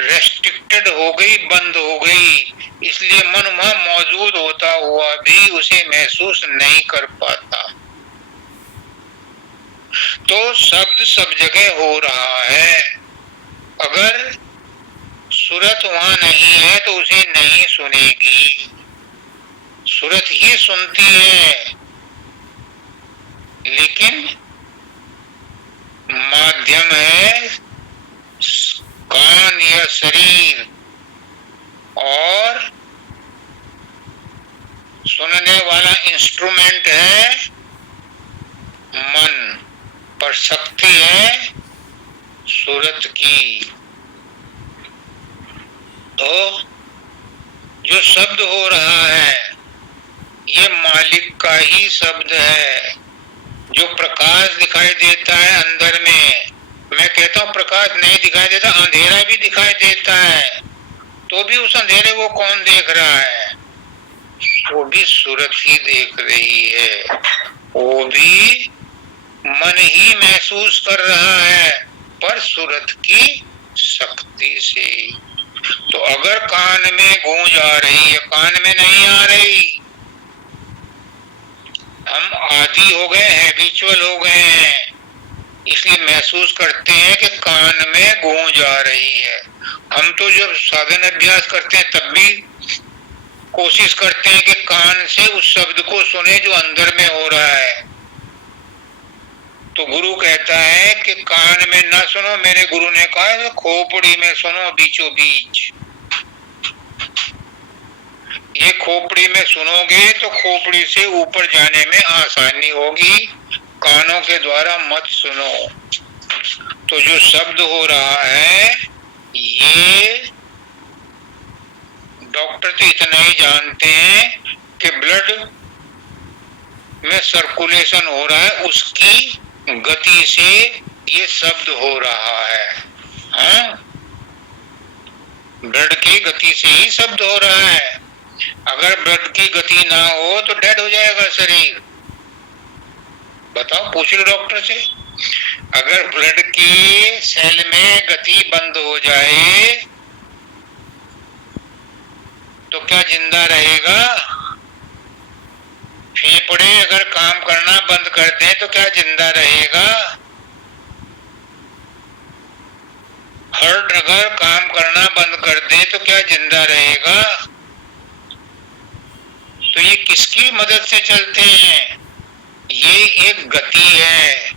रेस्ट्रिक्टेड हो गई, बंद हो गई, इसलिए मन वहां मौजूद होता हुआ भी उसे महसूस नहीं कर पाता। तो शब्द सब जगह हो रहा है, अगर सूरत वहां नहीं है तो उसे नहीं सुनेगी, सूरत ही सुनती है, लेकिन माध्यम है कान या शरीर, और सुनने वाला इंस्ट्रूमेंट है मन, पर शक्ति है सूरत की। तो जो शब्द हो रहा है ये मालिक का ही शब्द है। जो प्रकाश दिखाई देता है अंदर में, मैं कहता हूँ प्रकाश नहीं दिखाई देता, अंधेरा भी दिखाई देता है, तो भी उस अंधेरे को कौन देख रहा है? वो भी सूरत ही देख रही है, वो भी मन ही महसूस कर रहा है, पर सूरत की शक्ति से। तो अगर कान में गूंज आ रही है, कान में नहीं आ रही, हम आदी हो गए हैं, हैबिचुअल हो गए हैं, इसलिए महसूस करते हैं कि कान में गूंज आ रही है। हम तो जब साधन अभ्यास करते हैं तब भी कोशिश करते हैं कि कान से उस शब्द को सुने जो अंदर में हो रहा है। तो गुरु कहता है कि कान में ना सुनो, मेरे गुरु ने कहा है खोपड़ी में सुनो, बीचों बीच। ये खोपड़ी में सुनोगे तो खोपड़ी से ऊपर जाने में आसानी होगी, कानों के द्वारा मत सुनो। तो जो शब्द हो रहा है ये डॉक्टर तो इतना ही जानते हैं कि ब्लड में सर्कुलेशन हो रहा है, उसकी गति से ये शब्द हो रहा है। हाँ, ब्लड की गति से ही शब्द हो रहा है। अगर ब्लड की गति ना हो तो डेड हो जाएगा शरीर। बताओ, पूछ लो डॉक्टर से, अगर ब्लड की सेल में गति बंद हो जाए तो क्या जिंदा रहेगा? फेफड़े अगर काम करना बंद कर दें तो क्या जिंदा रहेगा? हार्ट अगर काम करना बंद कर दे तो क्या जिंदा रहेगा? तो ये किसकी मदद से चलते हैं? ये एक गति है,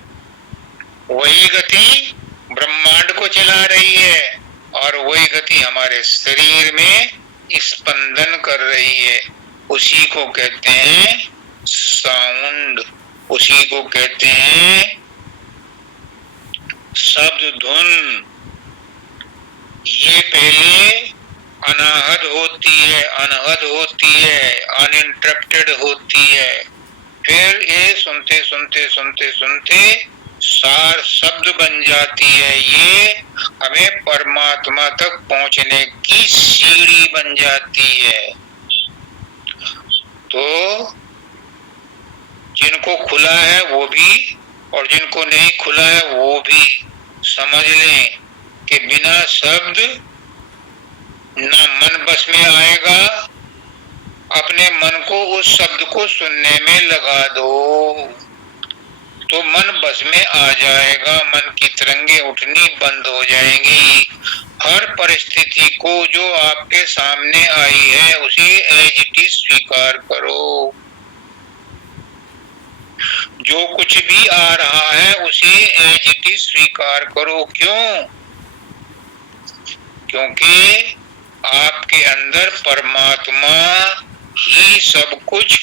वही गति ब्रह्मांड को चला रही है, और वही गति हमारे शरीर में स्पंदन कर रही है। उसी को कहते हैं साउंड, उसी को कहते हैं शब्द धुन। ये पहले अनाहद होती है, अनहद होती है, अनइंटरप्टेड होती है, फिर ये सुनते सुनते सुनते सुनते सार शब्द बन जाती है। ये हमें परमात्मा तक पहुंचने की सीढ़ी बन जाती है। तो जिनको खुला है वो भी, और जिनको नहीं खुला है वो भी समझ लें कि बिना शब्द ना मन बस में आएगा। अपने मन को उस शब्द को सुनने में लगा दो तो मन बस में आ जाएगा, मन की तरंगे उठनी बंद हो जाएंगी। हर परिस्थिति को जो आपके सामने आई है उसे एज इट इज स्वीकार करो। जो कुछ भी आ रहा है उसे एज इट इज स्वीकार करो। क्यों? क्योंकि आपके अंदर परमात्मा ही सब कुछ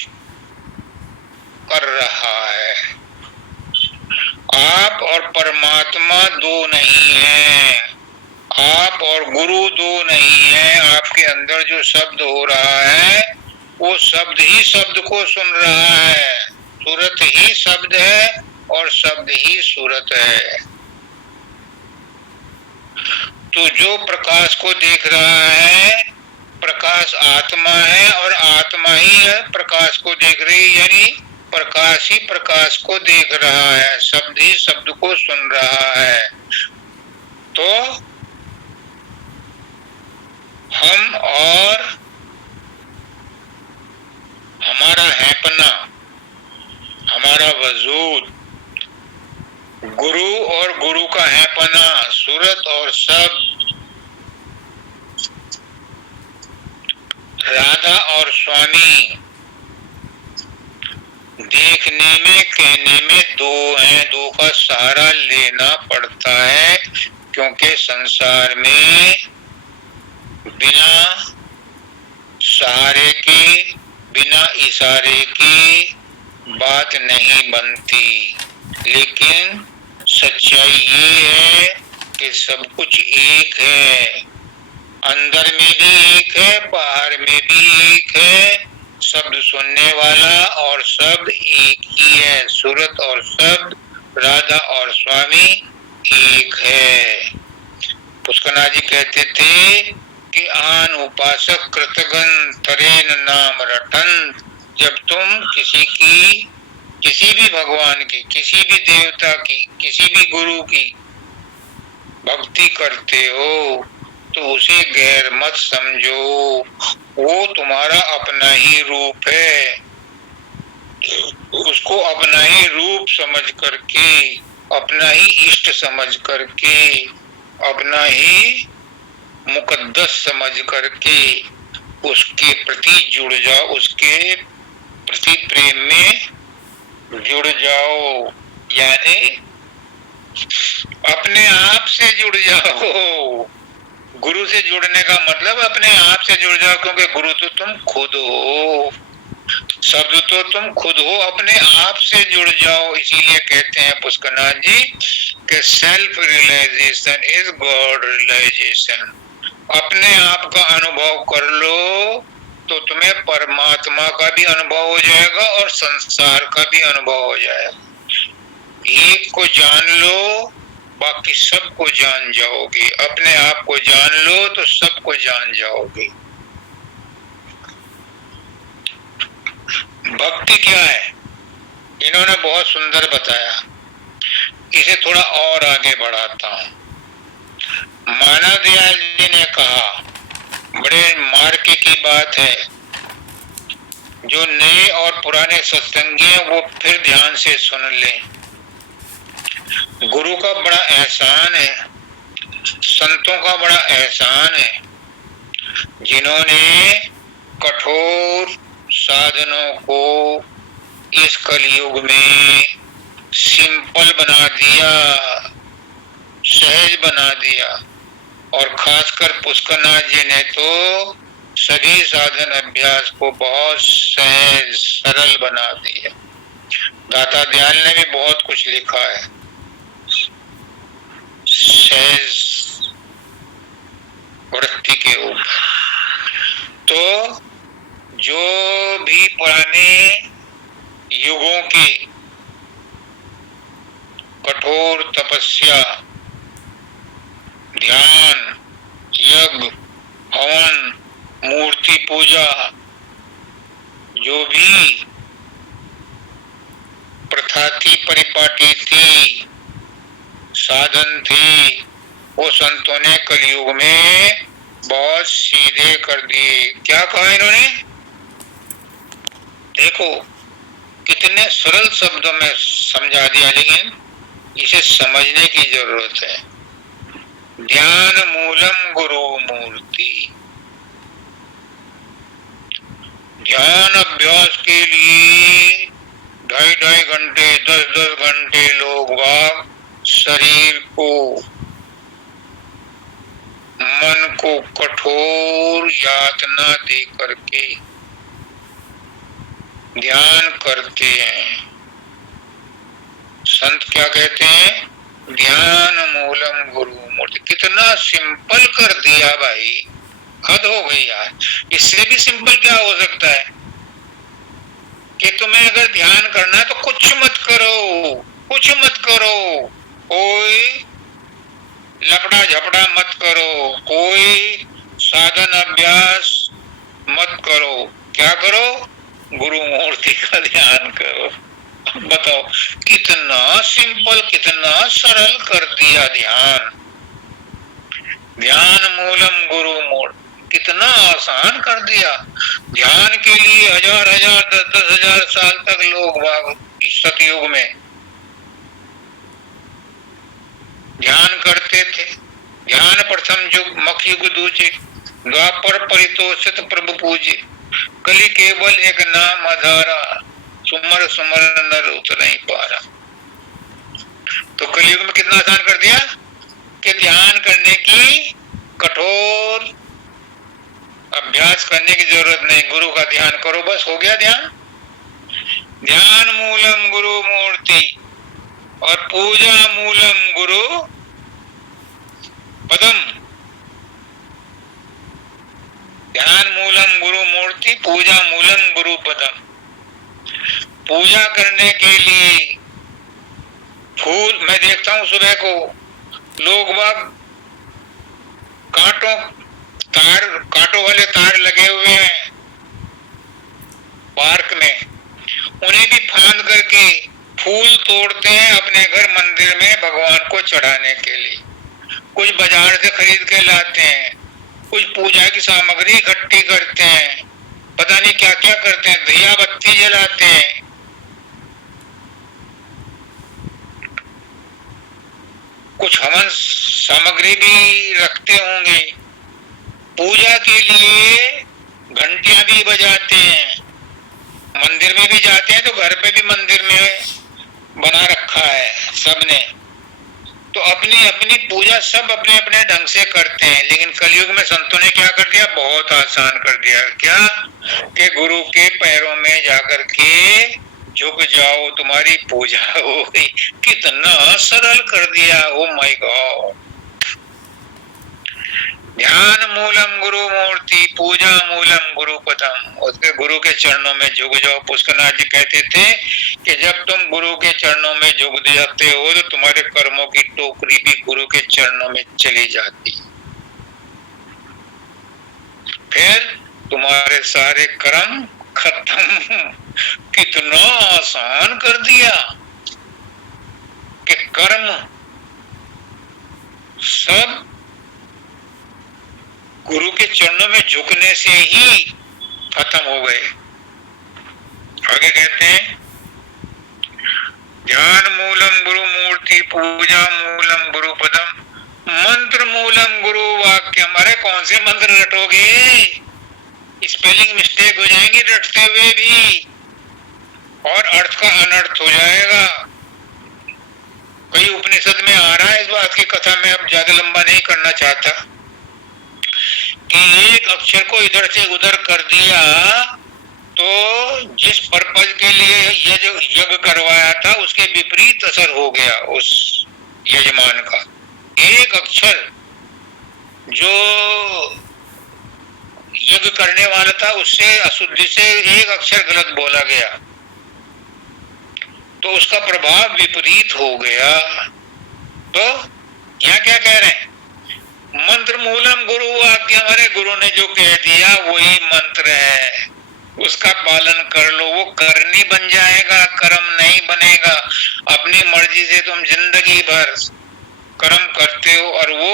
कर रहा है। आप और परमात्मा दो नहीं है, आप और गुरु दो नहीं है। आपके अंदर जो शब्द हो रहा है वो शब्द ही शब्द को सुन रहा है। सूरत ही शब्द है और शब्द ही सूरत है। तो जो प्रकाश को देख रहा है, प्रकाश आत्मा है और आत्मा ही है प्रकाश को देख रही है, यानी प्रकाश ही प्रकाश को देख रहा है, शब्द ही शब्द को सुन रहा है। तो हम और हमारा हैपना, हमारा वजूद, गुरु और गुरु का हैपना, सूरत और शब्द, राधा और स्वामी, देखने में कहने में दो हैं। दो का सहारा लेना पड़ता है, क्योंकि संसार में बिना सहारे के, बिना इशारे की बात नहीं बनती। लेकिन सच्चाई ये है कि सब कुछ एक है, अंदर में भी एक है, बाहर में भी एक है। शब्द सुनने वाला और शब्द एक ही है। सूरत और शब्द, राधा और स्वामी एक है। पुष्करनाथ जी कहते थे कि आन उपासक कृतगन तरेन नाम रटन। जब तुम किसी भी भगवान की, किसी भी देवता की, किसी भी गुरु की भक्ति करते हो तो उसे गैर मत समझो। वो तुम्हारा अपना ही रूप है। उसको अपना ही रूप समझ करके, अपना ही इष्ट समझ करके, अपना ही मुकद्दस समझ करके उसके प्रति जुड़ जाओ, उसके प्रति प्रेम में जुड़ जाओ, यानी अपने आप से जुड़ जाओ। गुरु से जुड़ने का मतलब अपने आप से जुड़ जाओ, क्योंकि गुरु तो तुम खुद हो, शब्द तो तुम खुद हो। अपने आप से जुड़ जाओ। इसीलिए कहते हैं पुष्करनाथ जी कि self realisation is God realisation. अपने आप का अनुभव कर लो तो तुम्हें परमात्मा का भी अनुभव हो जाएगा और संसार का भी अनुभव हो जाएगा। एक को जान लो, बाकी सबको जान जाओगे। अपने आप को जान लो तो सबको जान जाओगे। भक्ति क्या है इन्होंने बहुत सुंदर बताया। इसे थोड़ा और आगे बढ़ाता हूं। मानव दयाल जी ने कहा, बड़े मार्के की बात है, जो नए और पुराने सत्संगी हैं वो फिर ध्यान से सुन लें। गुरु का बड़ा एहसान है, संतों का बड़ा एहसान है, जिन्होंने कठोर साधनों को इस कलयुग में सिंपल बना दिया, सहज बना दिया। और खासकर पुष्करनाथ जी ने तो सभी साधन अभ्यास को बहुत सहज सरल बना दिया। दाता दयाल ने भी बहुत कुछ लिखा है सहज वृत्ति के ऊपर। तो जो भी पुराने युगों की कठोर तपस्या, ध्यान, यज्ञ, हवन, मूर्ति पूजा, जो भी प्रथा थी, परिपाटी थी, साधन थी, वो संतों ने कलयुग में बहुत सीधे कर दिए। क्या कहा इन्होंने? देखो कितने सरल शब्दों में समझा दिया, लेकिन इसे समझने की जरूरत है। ध्यान मूलम गुरु मूर्ति। ध्यान अभ्यास के लिए 2.5 घंटे 10-10 घंटे लोग बाग शरीर को, मन को कठोर यातना दे करके ध्यान करते हैं। संत क्या कहते हैं? ध्यान मूलम गुरु मूर्ति। कितना सिंपल कर दिया भाई, हद हो गई यार। इससे भी सिंपल क्या हो सकता है कि तुम्हें अगर ध्यान करना है तो कुछ मत करो, कुछ मत करो, कोई लपड़ा झपड़ा मत करो, कोई साधन अभ्यास मत करो। क्या करो? गुरु मूर्ति का ध्यान करो। बताओ कितना सिंपल, कितना सरल कर दिया ध्यान। ध्यान मूलम गुरु मूर्ति, कितना आसान कर दिया। ध्यान के लिए हजार हजार 10-10 हजार साल तक लोग सतयुग में ध्यान करते थे। ध्यान प्रथम युग मखयुग दूजे, द्वापर परितोषित प्रभु पूजे, कली केवल एक नाम आधारा, सुमर सुमर नर उतर नहीं पारा। तो कलयुग में कितना आसान कर दिया कि ध्यान करने की कठोर अभ्यास करने की जरूरत नहीं, गुरु का ध्यान करो, बस हो गया ध्यान। ध्यान मूलम गुरु मूर्ति और पूजा मूलम गुरु पदम। ध्यान मूलम गुरु मूर्ति, पूजा मूलम गुरु पदम। पूजा करने के लिए फूल, मैं देखता हूँ सुबह को लोग बाग कांटों वाले तार लगे हुए हैं पार्क में, उन्हें भी फांद करके फूल तोड़ते हैं अपने घर मंदिर में भगवान को चढ़ाने के लिए। कुछ बाजार से खरीद के लाते हैं, कुछ पूजा की सामग्री इकट्ठी करते हैं, पता नहीं क्या क्या करते हैं, दिया बत्ती जलाते हैं। कुछ हवन सामग्री भी रखते होंगे, पूजा के लिए घंटियां भी बजाते हैं, मंदिर में भी जाते हैं तो घर पे भी मंदिर में बना रखा है सबने। तो अपनी अपनी पूजा सब अपने अपने ढंग से करते हैं। लेकिन कलयुग में संतों ने क्या कर दिया? बहुत आसान कर दिया। क्या? कि गुरु के पैरों में जाकर के झुक जाओ, तुम्हारी पूजा हो गई। कितना सरल कर दिया। Oh my God. ध्यान मूलम गुरु मूर्ति, पूजा मूलम गुरु पदम। उसके गुरु के चरणों में झुक जाओ। पुष्करनाथ जी कहते थे कि जब तुम गुरु के चरणों में झुक जाते हो तो तुम्हारे कर्मों की टोकरी भी गुरु के चरणों में चली जाती, फिर तुम्हारे सारे कर्म खत्म। कितना आसान कर दिया कि कर्म सब गुरु के चरणों में झुकने से ही खत्म हो गए। आगे कहते हैं ध्यान मूलम गुरु मूर्ति, पूजा मूलम गुरु पदम, मंत्र मूलम गुरु वाक्यम। अरे कौन से मंत्र रटोगे? स्पेलिंग मिस्टेक हो जाएंगी रटते हुए भी, और अर्थ का अनर्थ हो जाएगा। कई उपनिषद में आ रहा है, इस बात की कथा मैं अब ज्यादा लंबा नहीं करना चाहता, कि एक अक्षर को इधर से उधर कर दिया तो जिस पर्पज के लिए यज्ञ करवाया था उसके विपरीत असर हो गया उस यजमान का। एक अक्षर जो यज्ञ करने वाला था उससे अशुद्धि से एक अक्षर गलत बोला गया तो उसका प्रभाव विपरीत हो गया। तो यहाँ क्या कह रहे हैं? मंत्र मूलम गुरु वाक्य। हमारे गुरु ने जो कह दिया वही मंत्र है, उसका पालन कर लो। वो करनी बन जाएगा, कर्म नहीं बनेगा। अपनी मर्जी से तुम जिंदगी भर कर्म करते हो और वो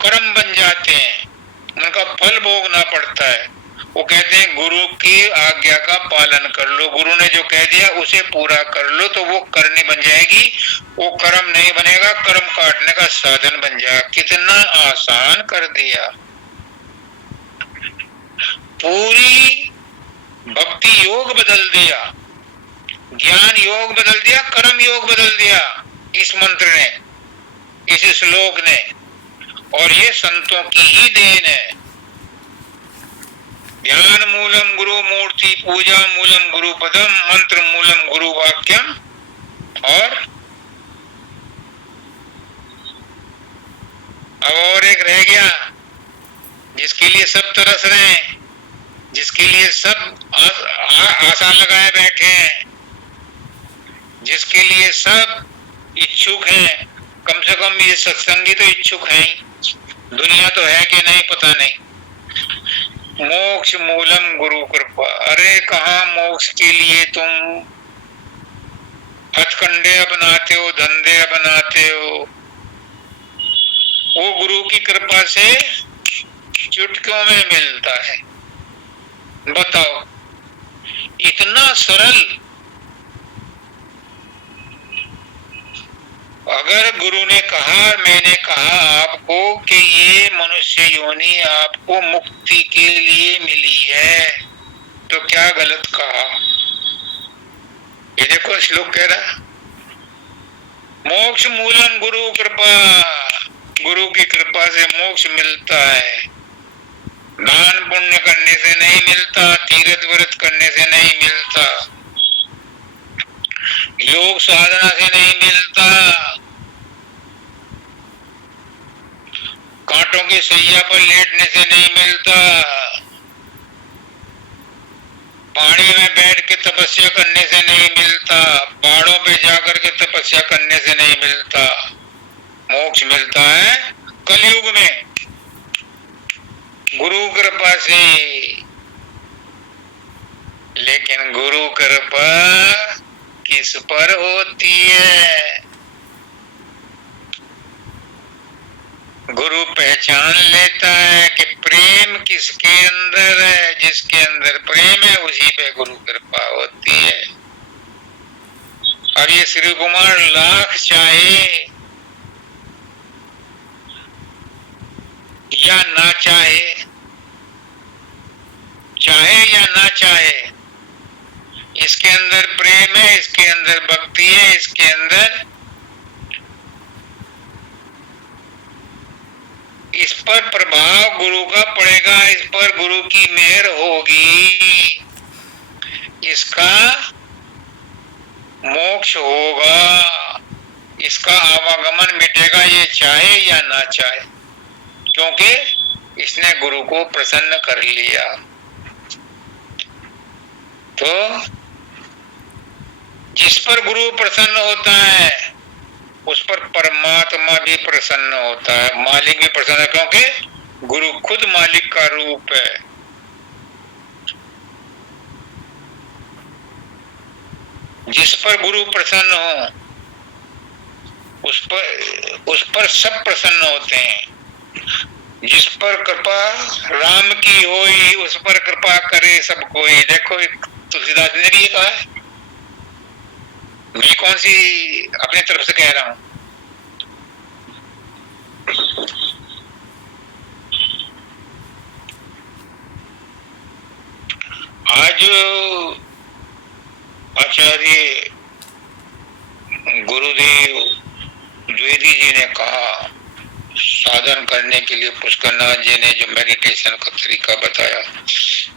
कर्म बन जाते हैं, उनका फल भोगना पड़ता है। वो कहते हैं गुरु की आज्ञा का पालन कर लो, गुरु ने जो कह दिया उसे पूरा कर लो तो वो करनी बन जाएगी। वो कर्म नहीं बनेगा, कर्म काटने का साधन बन जाएगा। कितना आसान कर दिया। पूरी भक्ति योग बदल दिया, ज्ञान योग बदल दिया, कर्म योग बदल दिया इस मंत्र ने, इस श्लोक ने। और ये संतों की ही देन है। ज्ञान मूलम गुरु मूर्ति, पूजा मूलम गुरु पदम, मंत्र मूलम गुरु वाक्यम। और एक रह गया जिसके लिए सब तरस रहे हैं, जिसके लिए सब आशा लगाए बैठे हैं, जिसके लिए सब इच्छुक हैं। कम से कम ये सत्संगी तो इच्छुक हैं ही, दुनिया तो है कि नहीं पता नहीं। मोक्ष मूलम गुरु कृपा। अरे कहाँ मोक्ष के लिए तुम हथकंडे अपनाते हो, धंधे अपनाते हो। वो गुरु की कृपा से चुटकियों में मिलता है। बताओ, इतना सरल। अगर गुरु ने कहा, मैंने कहा आपको कि ये मनुष्य योनि आपको मुक्ति के लिए मिली है, तो क्या गलत कहा? ये देखो श्लोक कह रहा, मोक्ष मूलम गुरु कृपा। गुरु की कृपा से मोक्ष मिलता है। दान पुण्य करने से नहीं मिलता, तीर्थ व्रत करने से नहीं मिलता, योग साधना से नहीं मिलता, कांटों की सैया पर लेटने से नहीं मिलता, पानी में बैठ के तपस्या करने से नहीं मिलता, पहाड़ों पे जाकर के तपस्या करने से नहीं मिलता। मोक्ष मिलता है कलयुग में गुरु कृपा से। लेकिन गुरु कृपा किस पर होती है? गुरु पहचान लेता है कि प्रेम किसके अंदर है। जिसके अंदर प्रेम है उसी पे गुरु कृपा होती है। अब ये श्री कुमार लाख चाहे या ना चाहे, चाहे या ना चाहे, इसके अंदर प्रेम है, इसके अंदर भक्ति है, इसके अंदर इस पर प्रभाव गुरु का पड़ेगा, इस पर गुरु की मेहर होगी, इसका मोक्ष होगा, इसका आवागमन मिटेगा, ये चाहे या ना चाहे, क्योंकि इसने गुरु को प्रसन्न कर लिया। तो जिस पर गुरु प्रसन्न होता है उस पर परमात्मा भी प्रसन्न होता है, मालिक भी प्रसन्न है, क्योंकि गुरु खुद मालिक का रूप है। जिस पर गुरु प्रसन्न हो उस पर सब प्रसन्न होते हैं। जिस पर कृपा राम की होई उस पर कृपा करे सब कोई। देखो तुलसीदास ने भी कहा है, मैं कौन सी अपनी तरफ से कह रहा हूं। आज आचार्य गुरुदेव द्विवेदी जी ने कहा, साधन करने के लिए पुष्करनाथ जी ने जो मेडिटेशन का तरीका बताया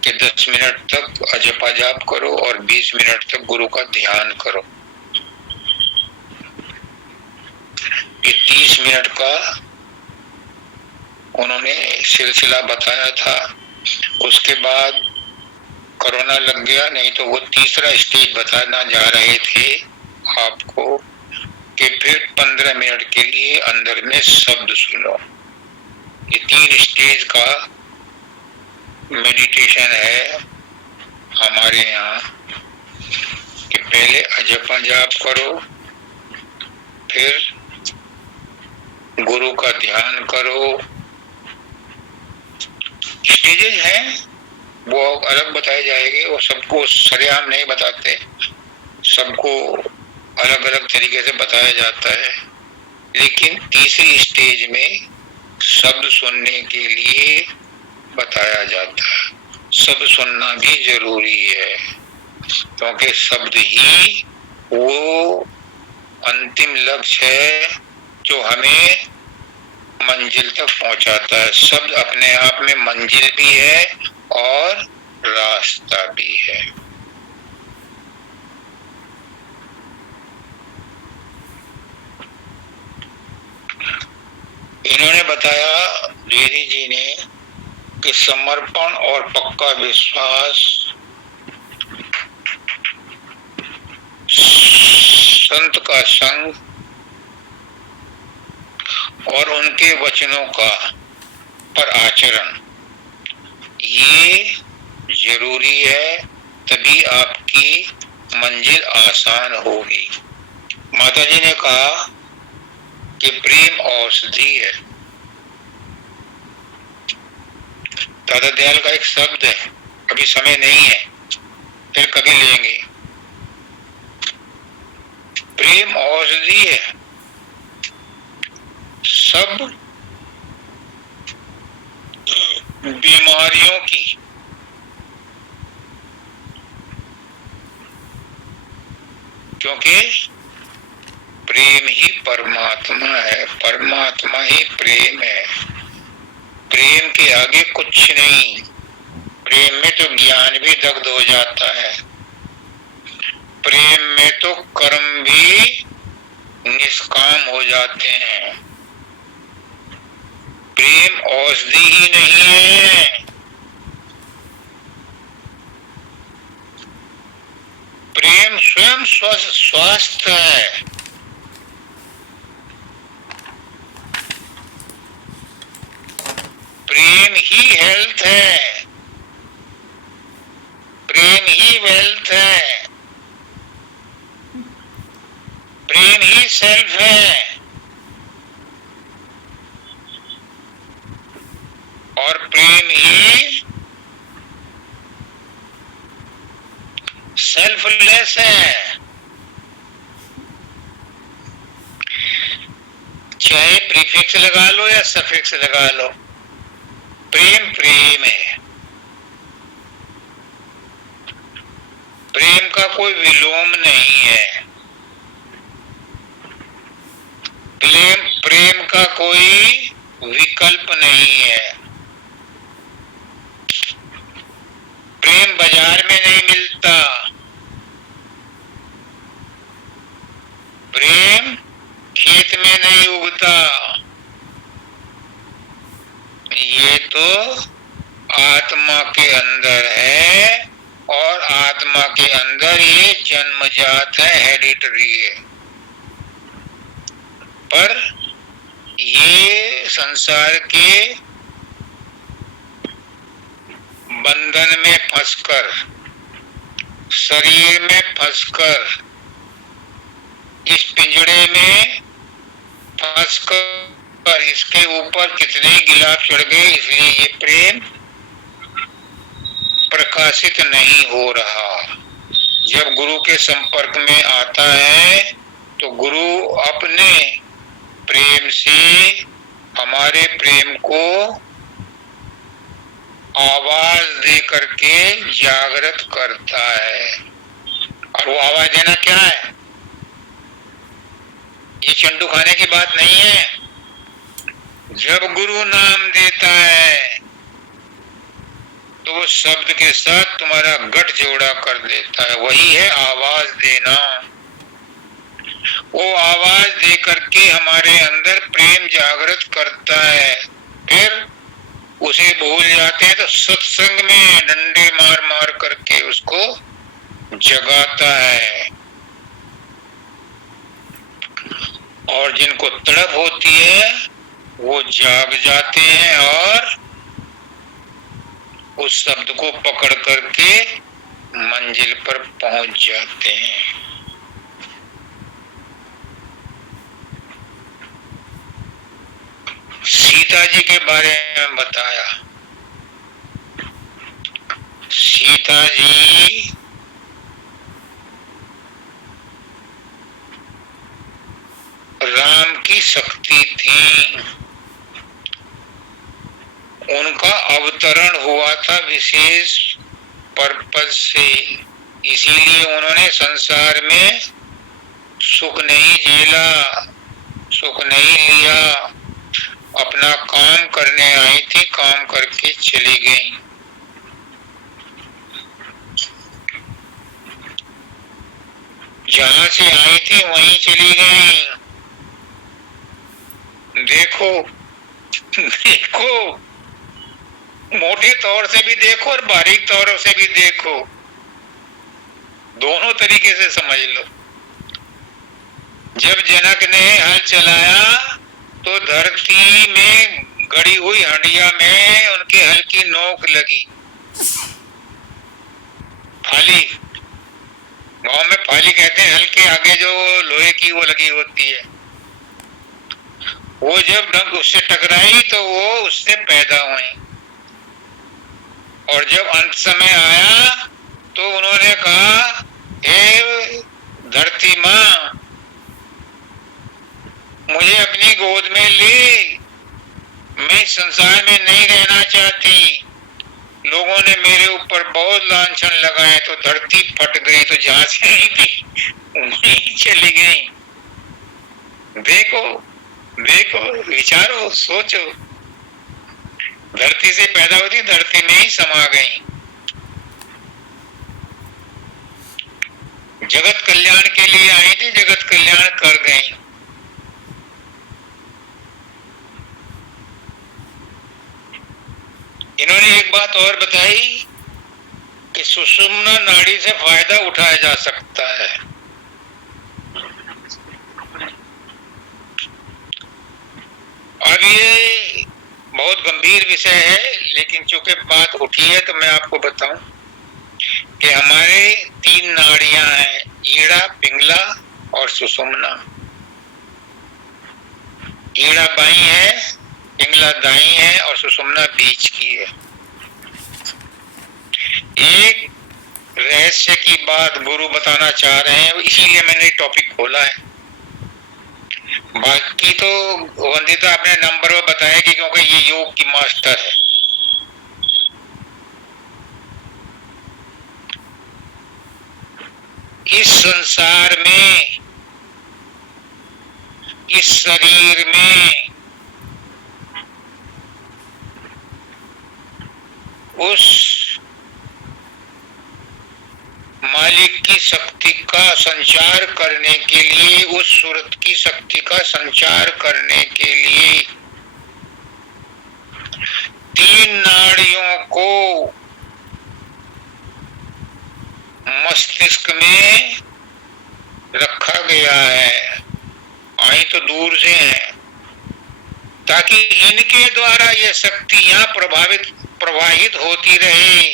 कि 10 मिनट तक अजपा जाप करो और 20 मिनट तक गुरु का ध्यान करो। ये 30 मिनट का उन्होंने सिलसिला बताया था। उसके बाद कोरोना लग गया, नहीं तो वो तीसरा स्टेज बताना जा रहे थे आपको कि फिर 15 मिनट के लिए अंदर में शब्द सुनो। ये 3 स्टेज का मेडिटेशन है हमारे यहाँ कि पहले अजपा जाप करो, फिर गुरु का ध्यान करो। स्टेजेज हैं, वो अलग बताए जाएंगे, वो सबको सरेआम नहीं बताते, सबको अलग अलग तरीके से बताया जाता है। लेकिन तीसरी स्टेज में शब्द सुनने के लिए बताया जाता है। शब्द सुनना भी जरूरी है, क्योंकि शब्द ही वो अंतिम लक्ष्य है जो हमें मंजिल तक पहुंचाता है। शब्द अपने आप में मंजिल भी है और रास्ता भी है। इन्होंने बताया, देवी जी ने, कि समर्पण और पक्का विश्वास संत का संग और उनके वचनों का पर आचरण ये जरूरी है, तभी आपकी मंजिल आसान होगी। माता जी ने कहा कि प्रेम औषधि है। दादा दयाल का एक शब्द है, अभी समय नहीं है, फिर कभी लेंगे। प्रेम औषधि है। सब बीमारियों की क्योंकि प्रेम ही परमात्मा है, परमात्मा ही प्रेम है। प्रेम के आगे कुछ नहीं। प्रेम में तो ज्ञान भी दग्ध हो जाता है, प्रेम में तो कर्म भी निष्काम हो जाते हैं। प्रेम औषधि ही नहीं है, प्रेम स्वयं स्वास्थ्य है। प्रेम ही हेल्थ है, प्रेम ही वेल्थ है, प्रेम ही सेल्फ है। और प्रेम ही सेल्फलेस है। चाहे प्रीफिक्स लगा लो या सफिक्स लगा लो, प्रेम प्रेम है। प्रेम का कोई विलोम नहीं है, प्रेम का कोई विकल्प नहीं है। प्रेम बाजार में नहीं मिलता, प्रेम खेत में नहीं उगता। ये तो आत्मा के अंदर है, और आत्मा के अंदर ये जन्मजात है, हेरिडिटरी है। पर ये संसार के बंधन में फंसकर, शरीर में फंसकर, इस पिंजड़े में फंसकर इसके ऊपर कितने गिलाफ चढ़ गए, इसलिए ये प्रेम प्रकाशित नहीं हो रहा। जब गुरु के संपर्क में आता है तो गुरु अपने प्रेम से हमारे प्रेम को आवाज दे करके जागृत करता है। और वो आवाज देना क्या है? ये चंडू खाने की बात नहीं है। जब गुरु नाम देता है तो वो शब्द के साथ तुम्हारा गठजोड़ा कर देता है, वही है आवाज देना। वो आवाज दे करके हमारे अंदर प्रेम जागृत करता है, फिर उसे भूल जाते हैं तो सत्संग में डंडे मार मार करके उसको जगाता है। और जिनको तड़प होती है वो जाग जाते हैं और उस शब्द को पकड़ करके मंजिल पर पहुंच जाते हैं। सीता जी के बारे में बताया। सीता जी राम की शक्ति थी, उनका अवतरण हुआ था विशेष पर्पज से, इसीलिए उन्होंने संसार में सुख नहीं झेला, सुख नहीं लिया, अपना काम करने आई थी, काम करके चली गई। जहां से आई थी वहीं चली गई। देखो देखो, मोटे तौर से भी देखो और बारीक तौर से भी देखो, दोनों तरीके से समझ लो। जब जनक ने हल चलाया तो धरती में गड़ी हुई हंडिया में उनके हल की नोक लगी। फाली, गांव में फाली कहते हैं, हल के आगे जो लोहे की वो लगी होती है, वो जब डंक उससे टकराई तो वो उससे पैदा हुई। और जब अंत समय आया तो उन्होंने कहा, हे धरती माँ, मुझे अपनी गोद में ले, मैं संसार में नहीं रहना चाहती। लोगों ने मेरे ऊपर बहुत लांछन लगाए तो धरती फट गई, तो जहां से आई थी वहीं चली गई। देखो देखो, विचारो, सोचो, धरती से पैदा होती, धरती में ही समा गई। जगत कल्याण के लिए आई थी, जगत कल्याण कर गई। इन्होंने एक बात और बताई कि सुषुम्ना नाड़ी से फायदा उठाया जा सकता है। अब ये बहुत गंभीर विषय है, लेकिन चूंकि बात उठी है तो मैं आपको बताऊं कि हमारे 3 नाड़ियां हैं, ईड़ा, पिंगला और सुषुम्ना। ईड़ा बाईं है, पिंगला दाईं है और सुषुम्ना बीच की है। एक रहस्य की बात गुरु बताना चाह रहे हैं, इसीलिए मैंने टॉपिक खोला है। बाकी तो वंदिता अपने नंबर पर बताएगी, क्योंकि ये योग की मास्टर है। इस संसार में, इस शरीर में उस मालिक की शक्ति का संचार करने के लिए, उस सूरत की शक्ति का संचार करने के लिए 3 नाड़ियों को मस्तिष्क में रखा गया है। आई तो दूर से है, ताकि इनके द्वारा यह शक्तियां प्रवाहित होती रहे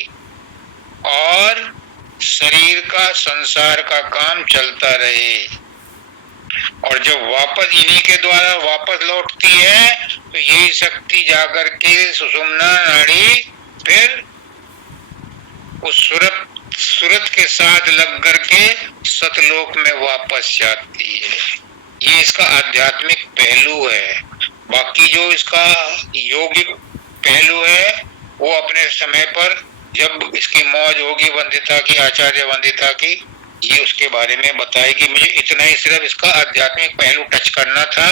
और शरीर का, संसार का काम चलता रहे। और जब वापस इन्हीं के द्वारा वापस लौटती है तो यही शक्ति जाकर के सुषुम्ना नाड़ी फिर उस सूरत के साथ लग करके सतलोक में वापस जाती है। ये इसका आध्यात्मिक पहलू है। बाकी जो इसका योगिक पहलू है वो अपने समय पर, जब इसकी मौज होगी वंदिता की, आचार्य वंदिता की, ये उसके बारे में बताएगी। मुझे इतना ही सिर्फ इसका आध्यात्मिक पहलू टच करना था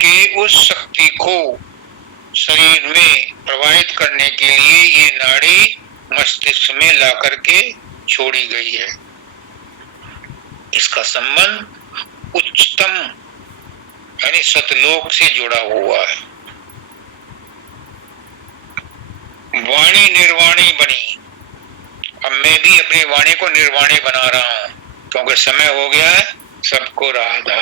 कि उस शक्ति को शरीर में प्रवाहित करने के लिए ये नाड़ी मस्तिष्क में ला करके छोड़ी गई है। इसका संबंध उच्चतम यानी सतलोक से जुड़ा हुआ है। वाणी निर्वाणी बनी, अब मैं भी अपनी वाणी को निर्वाणी बना रहा हूं, क्योंकि समय हो गया है। सबको राधा।